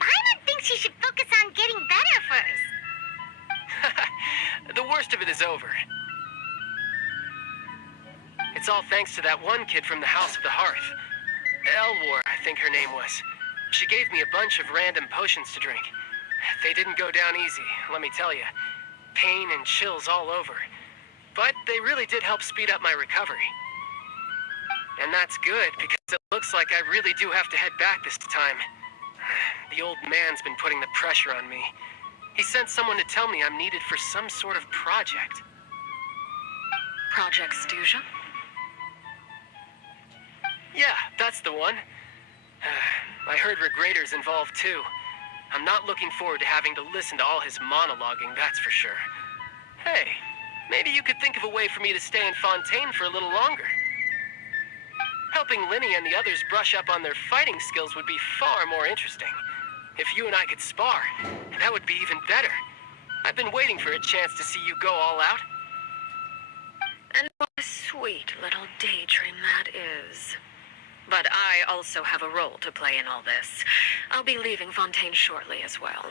Paimon thinks you should focus on getting better first. The worst of it is over. It's all thanks to that one kid from the House of the Hearth. Elwar, I think her name was. She gave me a bunch of random potions to drink. They didn't go down easy, let me tell you. Pain and chills all over. But they really did help speed up my recovery. And that's good, because it looks like I really do have to head back this time. The old man's been putting the pressure on me. He sent someone to tell me I'm needed for some sort of project. Project Stuja? Yeah, that's the one. I heard Regrador's involved too. I'm not looking forward to having to listen to all his monologuing, that's for sure. Hey, maybe you could think of a way for me to stay in Fontaine for a little longer. Helping Linny and the others brush up on their fighting skills would be far more interesting. If you and I could spar, that would be even better. I've been waiting for a chance to see you go all out. And what a sweet little daydream that is. But I also have a role to play in all this. I'll be leaving Fontaine shortly as well.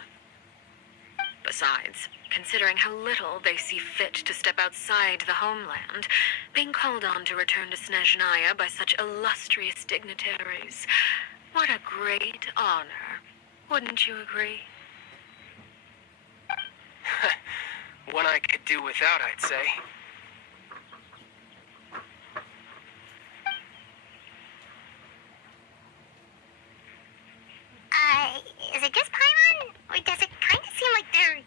Besides, considering how little they see fit to step outside the homeland, being called on to return to Snezhnaya by such illustrious dignitaries, what a great honor. Wouldn't you agree? One I could do without, I'd say. Is it just Paimon? Or does it kind of seem like they're...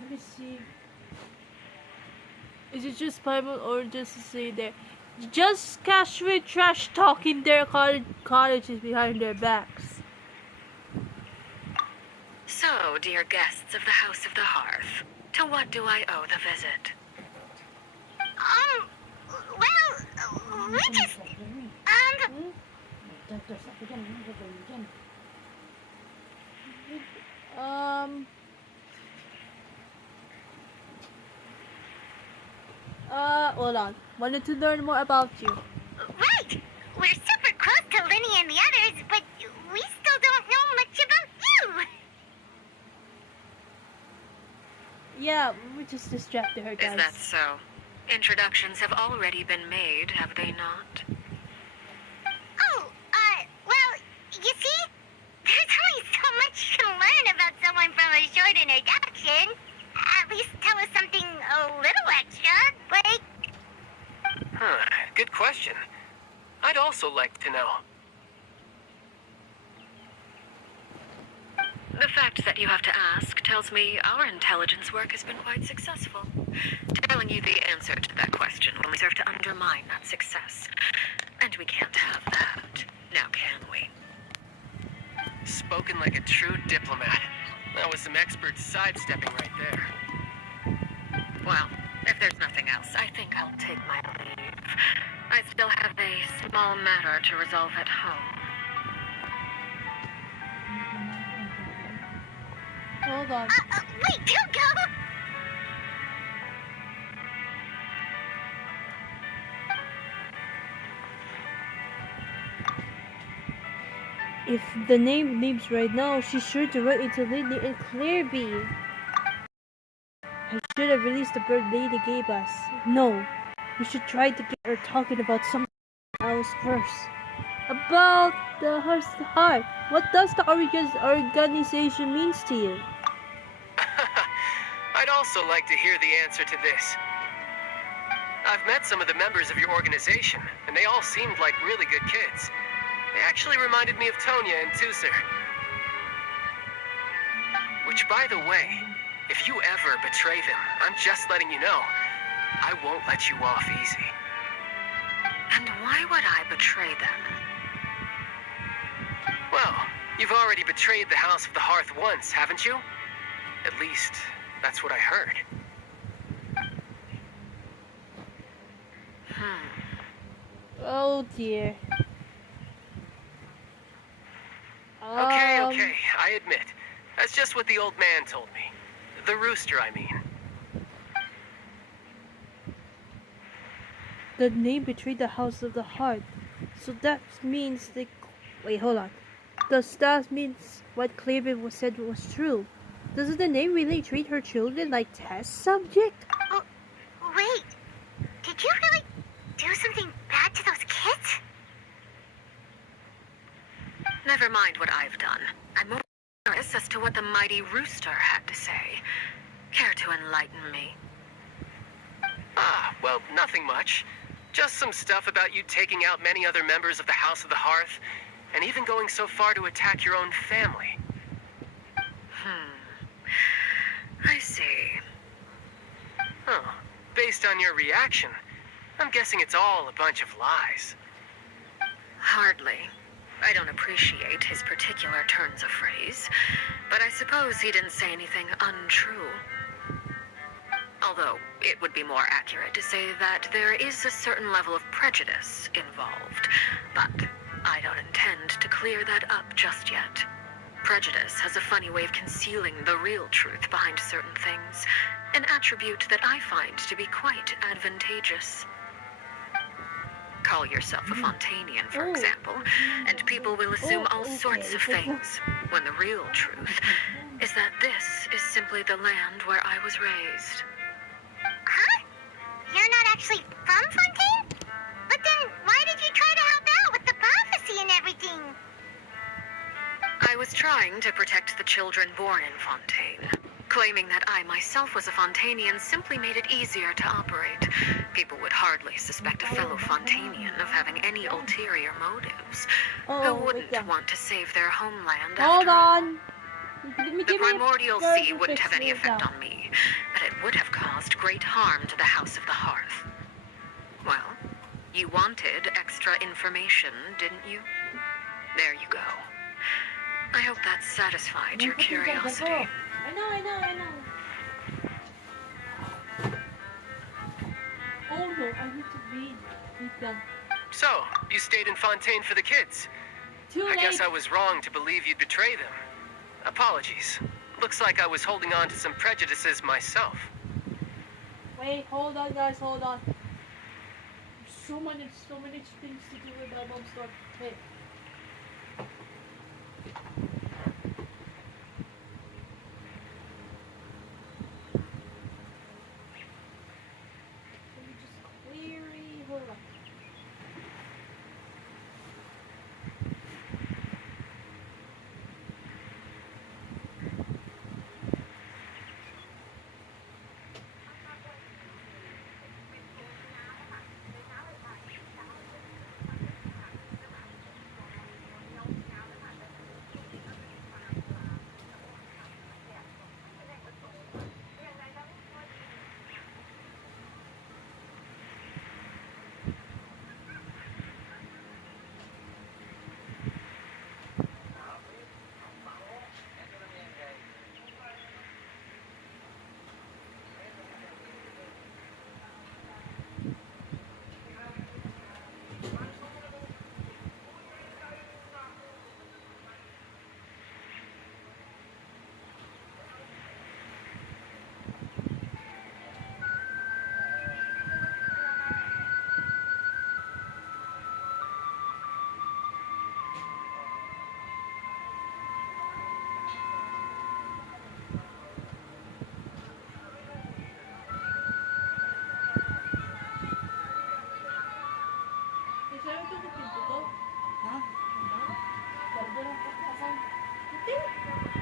Let me see. Is it just Bible or just to say that just casual trash talking their cottages behind their backs? So, dear guests of the House of the Hearth, to what do I owe the visit? Well, we just... Hold on. Wanted to learn more about you. Right! We're super close to Linny and the others, but we still don't know much about you! Yeah, we just distracted her, guys. Is that so? Introductions have already been made, have they not? Oh, well, you see? There's only so much you can learn about someone from a short introduction. At least tell us something a little extra, like... Good question. I'd also like to know. The fact that you have to ask tells me our intelligence work has been quite successful. Telling you the answer to that question will serve to undermine that success. And we can't have that. Now can we? Spoken like a true diplomat. That was some expert sidestepping right there. Well, if there's nothing else, I think I'll take my leave. I still have a small matter to resolve at home. Hold on. Wait, don't go! If the name leaves right now, she's sure to run into Lily and Clairby. I should have released the bird Lady gave us. No, we should try to get her talking about something else first. About the heart. What does the organization means to you? I'd also like to hear the answer to this. I've met some of the members of your organization, and they all seemed like really good kids. They actually reminded me of Tonya and Tusser. Which, by the way, if you ever betray them, I'm just letting you know, I won't let you off easy. And why would I betray them? Well, you've already betrayed the House of the Hearth once, haven't you? At least, that's what I heard. Oh dear. Okay, I admit. That's just what the old man told me. The rooster, I mean. The name betrayed the House of the Heart. So that means they. Wait, hold on. Does that mean what Knave said was true? Doesn't the name really treat her children like test subject? Oh, wait. Did you really do something bad to those kids? Never mind what I've done. I'm more curious as to what the mighty rooster had to say. Care to enlighten me? Ah, well, nothing much. Just some stuff about you taking out many other members of the House of the Hearth, and even going so far to attack your own family. I see. Oh, based on your reaction, I'm guessing it's all a bunch of lies. Hardly. I don't appreciate his particular turns of phrase, but I suppose he didn't say anything untrue. Although, it would be more accurate to say that there is a certain level of prejudice involved, but I don't intend to clear that up just yet. Prejudice has a funny way of concealing the real truth behind certain things, an attribute that I find to be quite advantageous. Call yourself a Fontainian, for example, and people will assume all sorts of things, when the real truth is that this is simply the land where I was raised. Huh? You're not actually from Fontaine? But then why did you try to help out with the prophecy and everything? I was trying to protect the children born in Fontaine. Claiming that I myself was a Fontainian simply made it easier to operate. People would hardly suspect a fellow Fontainian of having any ulterior motives. Who wouldn't want to save their homeland Hold after all? on. The primordial sea wouldn't have any effect on me, but it would have caused great harm to the House of the Hearth. Well, you wanted extra information, didn't you? There you go. I hope that satisfied your curiosity. I know. Oh no, I need to read them. So, you stayed in Fontaine for the kids. Too I late. guess I was wrong to believe you'd betray them. Apologies. Looks like I was holding on to some prejudices myself. Wait, hold on guys, hold on. So many things to do with album start. Hey. Let me just query, hold on.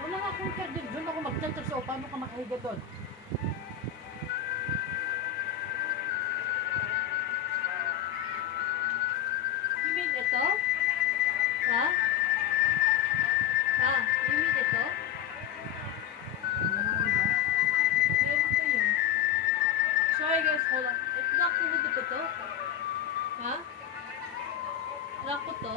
Wala nga akong charger. Doon ako mag-charger sa paano ka makahiga doon? You mean ito? Ha? Ha? You mean ito? Meron pa yun. Sorry guys, hold on. Lock ko ba ito? Ha? Lock ko to?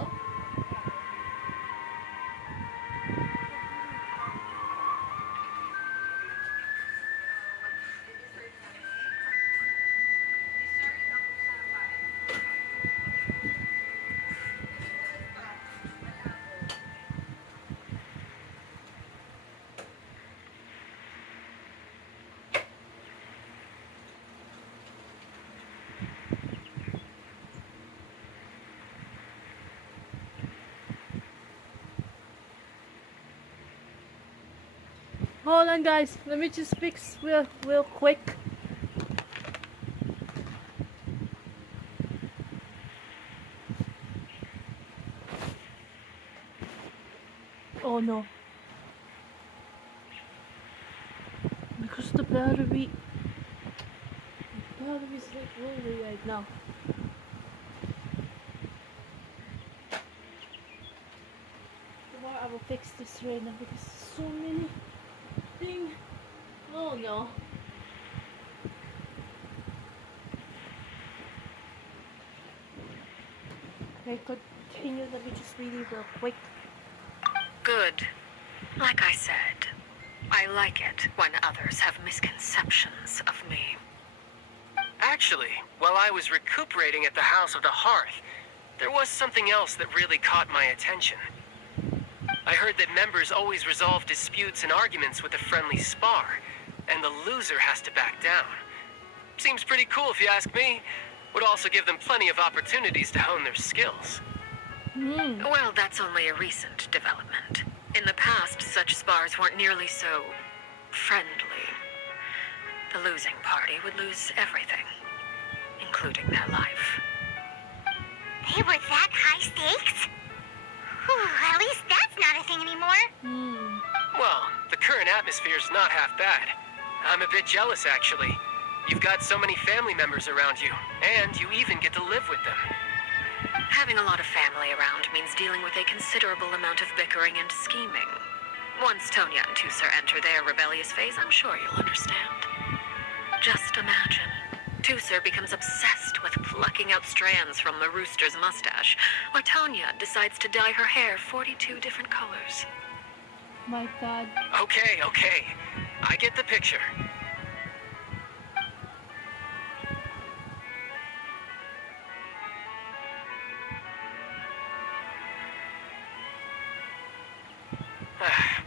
Hold on, guys. Let me just fix real quick. Oh no. Because the battery's like really right now. Tomorrow I will fix this right now because there's so many things. Oh no. Okay, continue. Let me just read it real quick. Good. Like I said, I like it when others have misconceptions of me. Actually, while I was recuperating at the House of the Hearth, there was something else that really caught my attention. I heard that members always resolve disputes and arguments with a friendly spar, and the loser has to back down. Seems pretty cool if you ask me. Would also give them plenty of opportunities to hone their skills. Well, that's only a recent development. In the past, such spars weren't nearly so friendly. The losing party would lose everything, including their life. They were that high stakes? Whew, at least that's not a thing anymore. Well, the current atmosphere's not half bad. I'm a bit jealous, actually. You've got so many family members around you, and you even get to live with them. Having a lot of family around means dealing with a considerable amount of bickering and scheming. Once Tonya and Tusser enter their rebellious phase, I'm sure you'll understand. Just imagine. Tusser becomes obsessed with plucking out strands from the rooster's mustache, while Tonya decides to dye her hair 42 different colors. My God. Okay. I get the picture.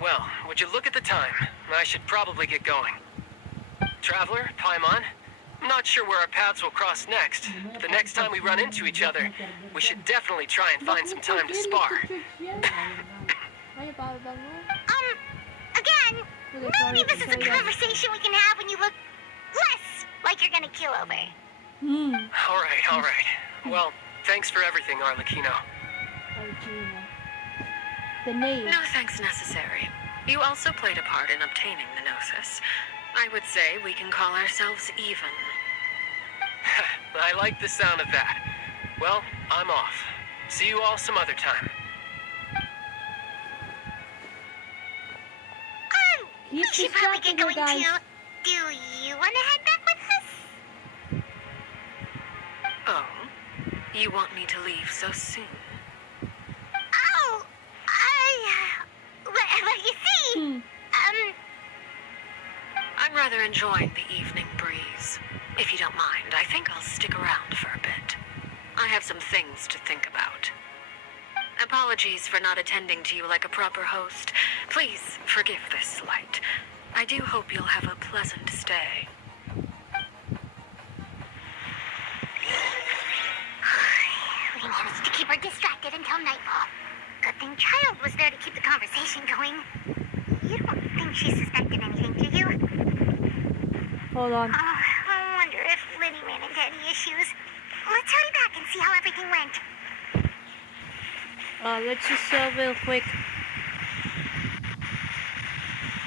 Well, would you look at the time? I should probably get going. Traveler, Paimon, I'm not sure where our paths will cross next, but the next time we run into each other, we should definitely try and find some time to spar. Again, maybe this is a conversation we can have when you look less like you're gonna kill over. All right. Well, thanks for everything, Arleechino. Arleechino. The name. No thanks necessary. You also played a part in obtaining the Gnosis. I would say we can call ourselves even. I like the sound of that. Well, I'm off. See you all some other time. We should probably get going too. Do you want to head back with us? Oh? You want me to leave so soon? Oh, well, you see, I'm rather enjoying the evening breeze. If you don't mind, I think I'll stick around for a bit. I have some things to think about. Apologies for not attending to you like a proper host. Please forgive this slight. I do hope you'll have a pleasant stay. We managed to keep her distracted until nightfall. Good thing Child was there to keep the conversation going. You don't think she suspected anything, do you? Hold on. I wonder if Liddy ran into any issues. Let's hurry back and see how everything went. Let's just real quick.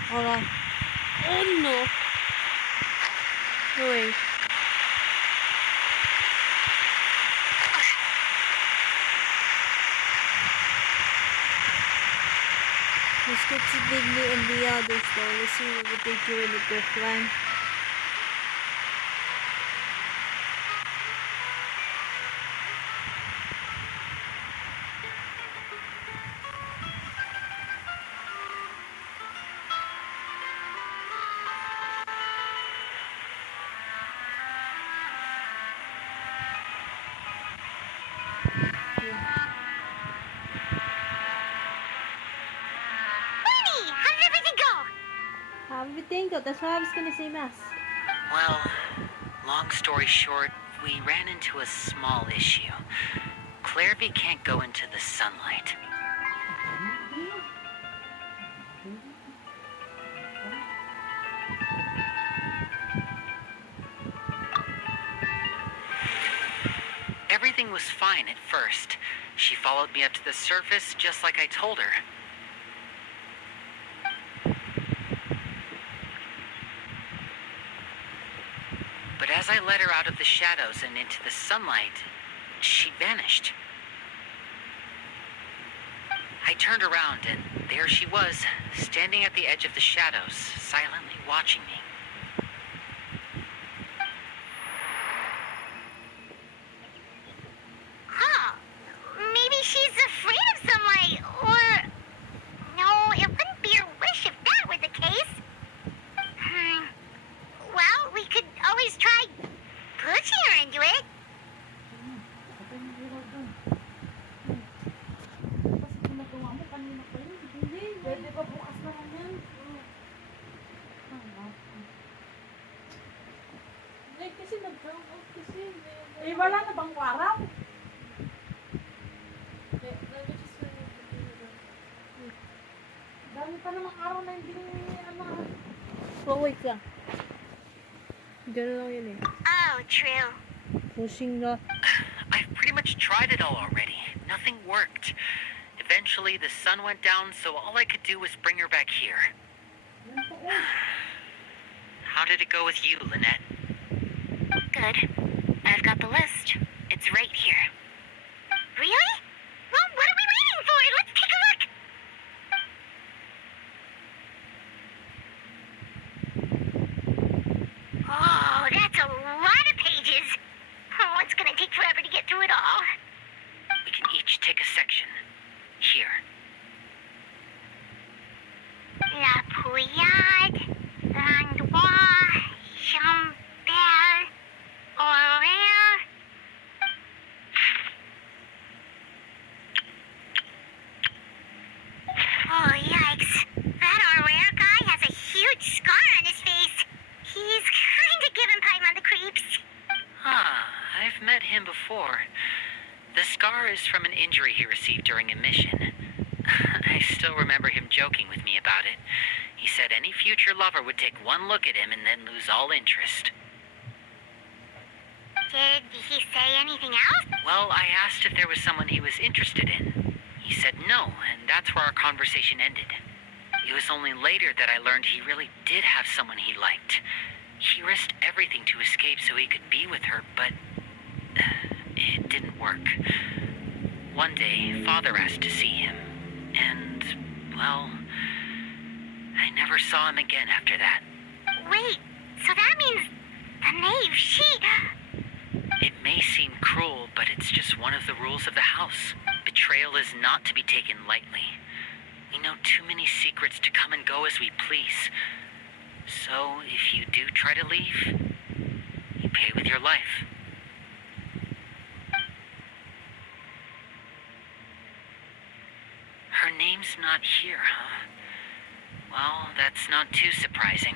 Hold on. Oh no. Wait. Let's get to Bigly and the others though. Let's see what they do in the Driftland. That's what I was gonna say, Mass. Well, long story short, we ran into a small issue. Clairby can't go into the sunlight. Everything was fine at first. She followed me up to the surface just like I told her. But as I led her out of the shadows and into the sunlight, she vanished. I turned around and there she was, standing at the edge of the shadows, silently watching me. Huh. Maybe she's afraid of sunlight, or... No, it wouldn't be her wish if that were the case. Well, we could always try pushing her into it. Ito yung hirap dun. Tapos ginagawa mo, kanina pa yun. Hindi, pwede ba bukas naman yan? Hindi, kasi nag-drown out kasi. Eh, wala na bang waraw? Dami pa namang araw na hindi ano. Oh, wait lang. Ganun lang yun eh. Oh, true. Pushing na. I've pretty much tried it all already. Nothing worked. Eventually, the sun went down, so all I could do was bring her back here. How did it go with you, Lynette? Good. I've got the list. It's right here. Really? Well, what are we waiting for? Let's take a look. Oh, that's a lot of pages. Oh, it's gonna take forever to get through it all. We can each take a section. Here. La Pouillade, L'Endroit, Chambert, Horaire. Oh, yikes. That Horaire guy has a huge scar on his face. He's kind of giving Paimon the creeps. I've met him before. The scar is from an injury he received during a mission. I still remember him joking with me about it. He said any future lover would take one look at him and then lose all interest. Did he say anything else? Well, I asked if there was someone he was interested in. He said no, and that's where our conversation ended. It was only later that I learned he really did have someone he liked. He risked everything to escape so he could be with her, but it didn't work. One day, Father asked to see him, and, well, I never saw him again after that. Wait, so that means the Knave, she... It may seem cruel, but it's just one of the rules of the house. Betrayal is not to be taken lightly. We know too many secrets to come and go as we please. So, if you do try to leave, you pay with your life. Her name's not here, huh? Well, that's not too surprising.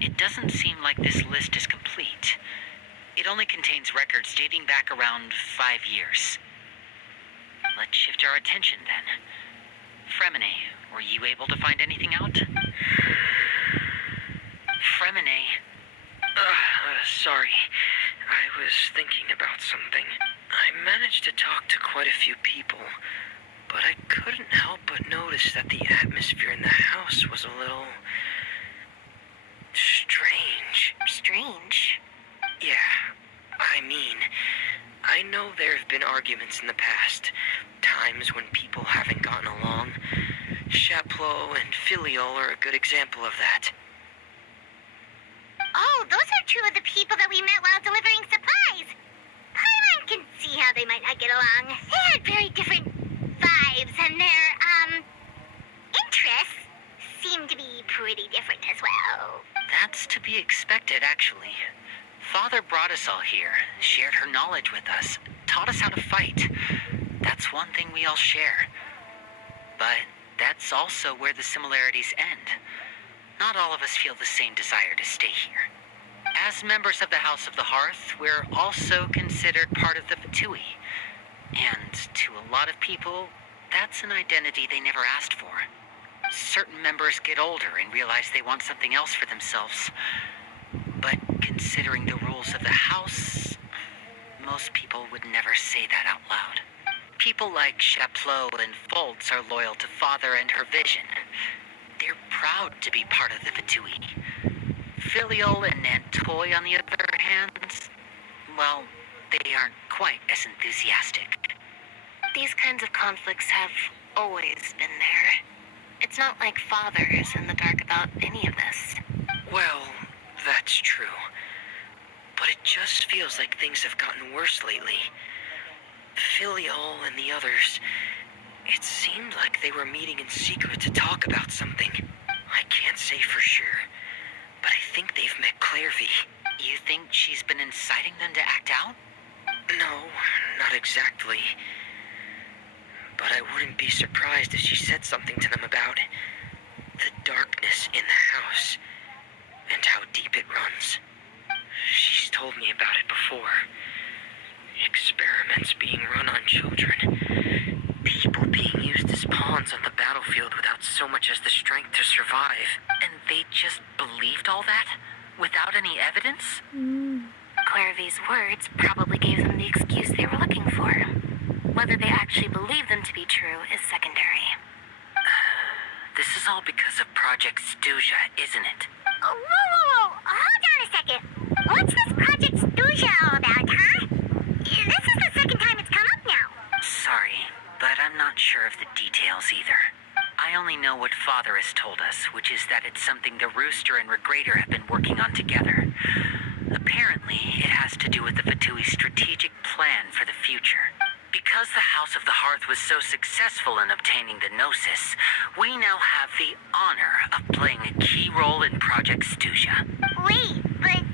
It doesn't seem like this list is complete. It only contains records dating back around 5 years. Let's shift our attention then. Fremine, were you able to find anything out? Fremine. Sorry. I was thinking about something. I managed to talk to quite a few people, but I couldn't help but notice that the atmosphere in the house was a little... strange. Strange. Yeah, I mean, I know there have been arguments in the past, times when people haven't gotten along. Chaplot and Filiol are a good example of that. Oh, those are two of the people that we met while delivering supplies. Paimon can see how they might not get along. They had very different vibes, and their, interests seem to be pretty different as well. That's to be expected, actually. Father brought us all here, shared her knowledge with us, taught us how to fight. That's one thing we all share. But that's also where the similarities end. Not all of us feel the same desire to stay here. As members of the House of the Hearth, we're also considered part of the Fatui. And to a lot of people, that's an identity they never asked for. Certain members get older and realize they want something else for themselves. But considering the rules of the house, most people would never say that out loud. People like Chaplot and Foltz are loyal to Father and her vision. They're proud to be part of the Fatui. Filial and Nantoy, on the other hand, well, they aren't quite as enthusiastic. These kinds of conflicts have always been there. It's not like Father is in the dark about any of this. Well, that's true. But it just feels like things have gotten worse lately. Filial and the others, it seemed like they were meeting in secret to talk about something. I can't say for sure, but I think they've met Clairvy. You think she's been inciting them to act out? No, not exactly. But I wouldn't be surprised if she said something to them about the darkness in the house and how deep it runs. She's told me about it before. Experiments being run on children. People being used as pawns on the battlefield without so much as the strength to survive. And they just believed all that? Without any evidence? Clairvy's words probably gave them the excuse they were looking for. Whether they actually believe them to be true is secondary. This is all because of Project Stuja, isn't it? Oh, whoa. Hold on a second. What's this Project Stuja all about, huh? This is the second time it's come up now. Sorry, but I'm not sure of the details either. I only know what Father has told us, which is that it's something the Rooster and Regrator have been working on together. Apparently, it has to do with the Fatui's strategic plan for the future. Because the House of the Hearth was so successful in obtaining the Gnosis, we now have the honor of playing a key role in Project Stuja. Wait, but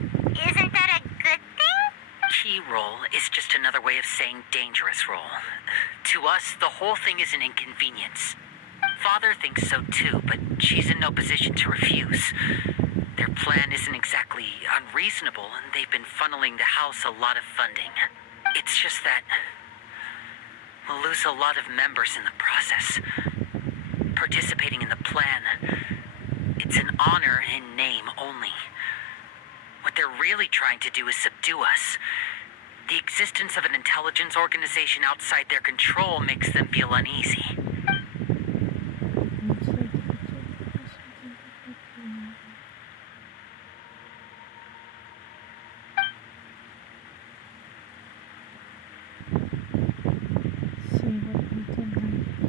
isn't that a good thing? Key role is just another way of saying dangerous role. To us, the whole thing is an inconvenience. Father thinks so too, but she's in no position to refuse. Their plan isn't exactly unreasonable, and they've been funneling the house a lot of funding. It's just that we'll lose a lot of members in the process. Participating in the plan, it's an honor in name only. What they're really trying to do is subdue us. The existence of an intelligence organization outside their control makes them feel uneasy.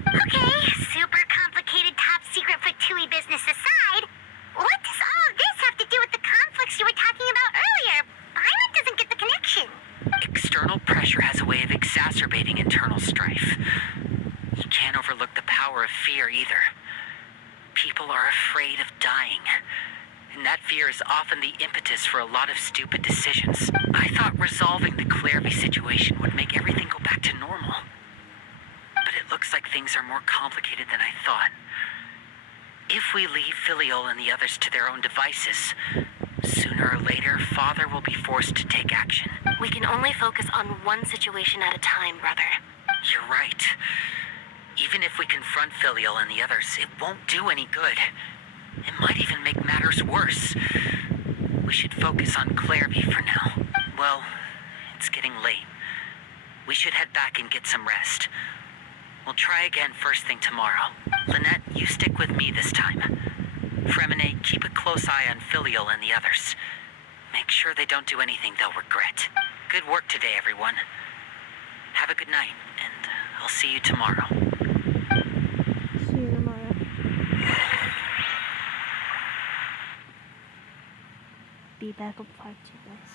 Okay, super complicated top secret Fatui business aside, what does all of this have to do with the conflicts you were talking about earlier? Paimon doesn't get the connection. External pressure has a way of exacerbating internal strife. You can't overlook the power of fear either. People are afraid of dying, and that fear is often the impetus for a lot of stupid decisions. I thought resolving the Clairvy situation would make everything go back to normal. But it looks like things are more complicated than I thought. If we leave Filial and the others to their own devices, sooner or later, Father will be forced to take action. We can only focus on one situation at a time, brother. You're right. Even if we confront Filial and the others, it won't do any good. It might even make matters worse. We should focus on Clairvy for now. Well, it's getting late. We should head back and get some rest. We'll try again first thing tomorrow. Lynette, you stick with me this time. Fremine, keep a close eye on Filial and the others. Make sure they don't do anything they'll regret. Good work today, everyone. Have a good night, and I'll see you tomorrow. See you tomorrow. Be back on part 2, guys.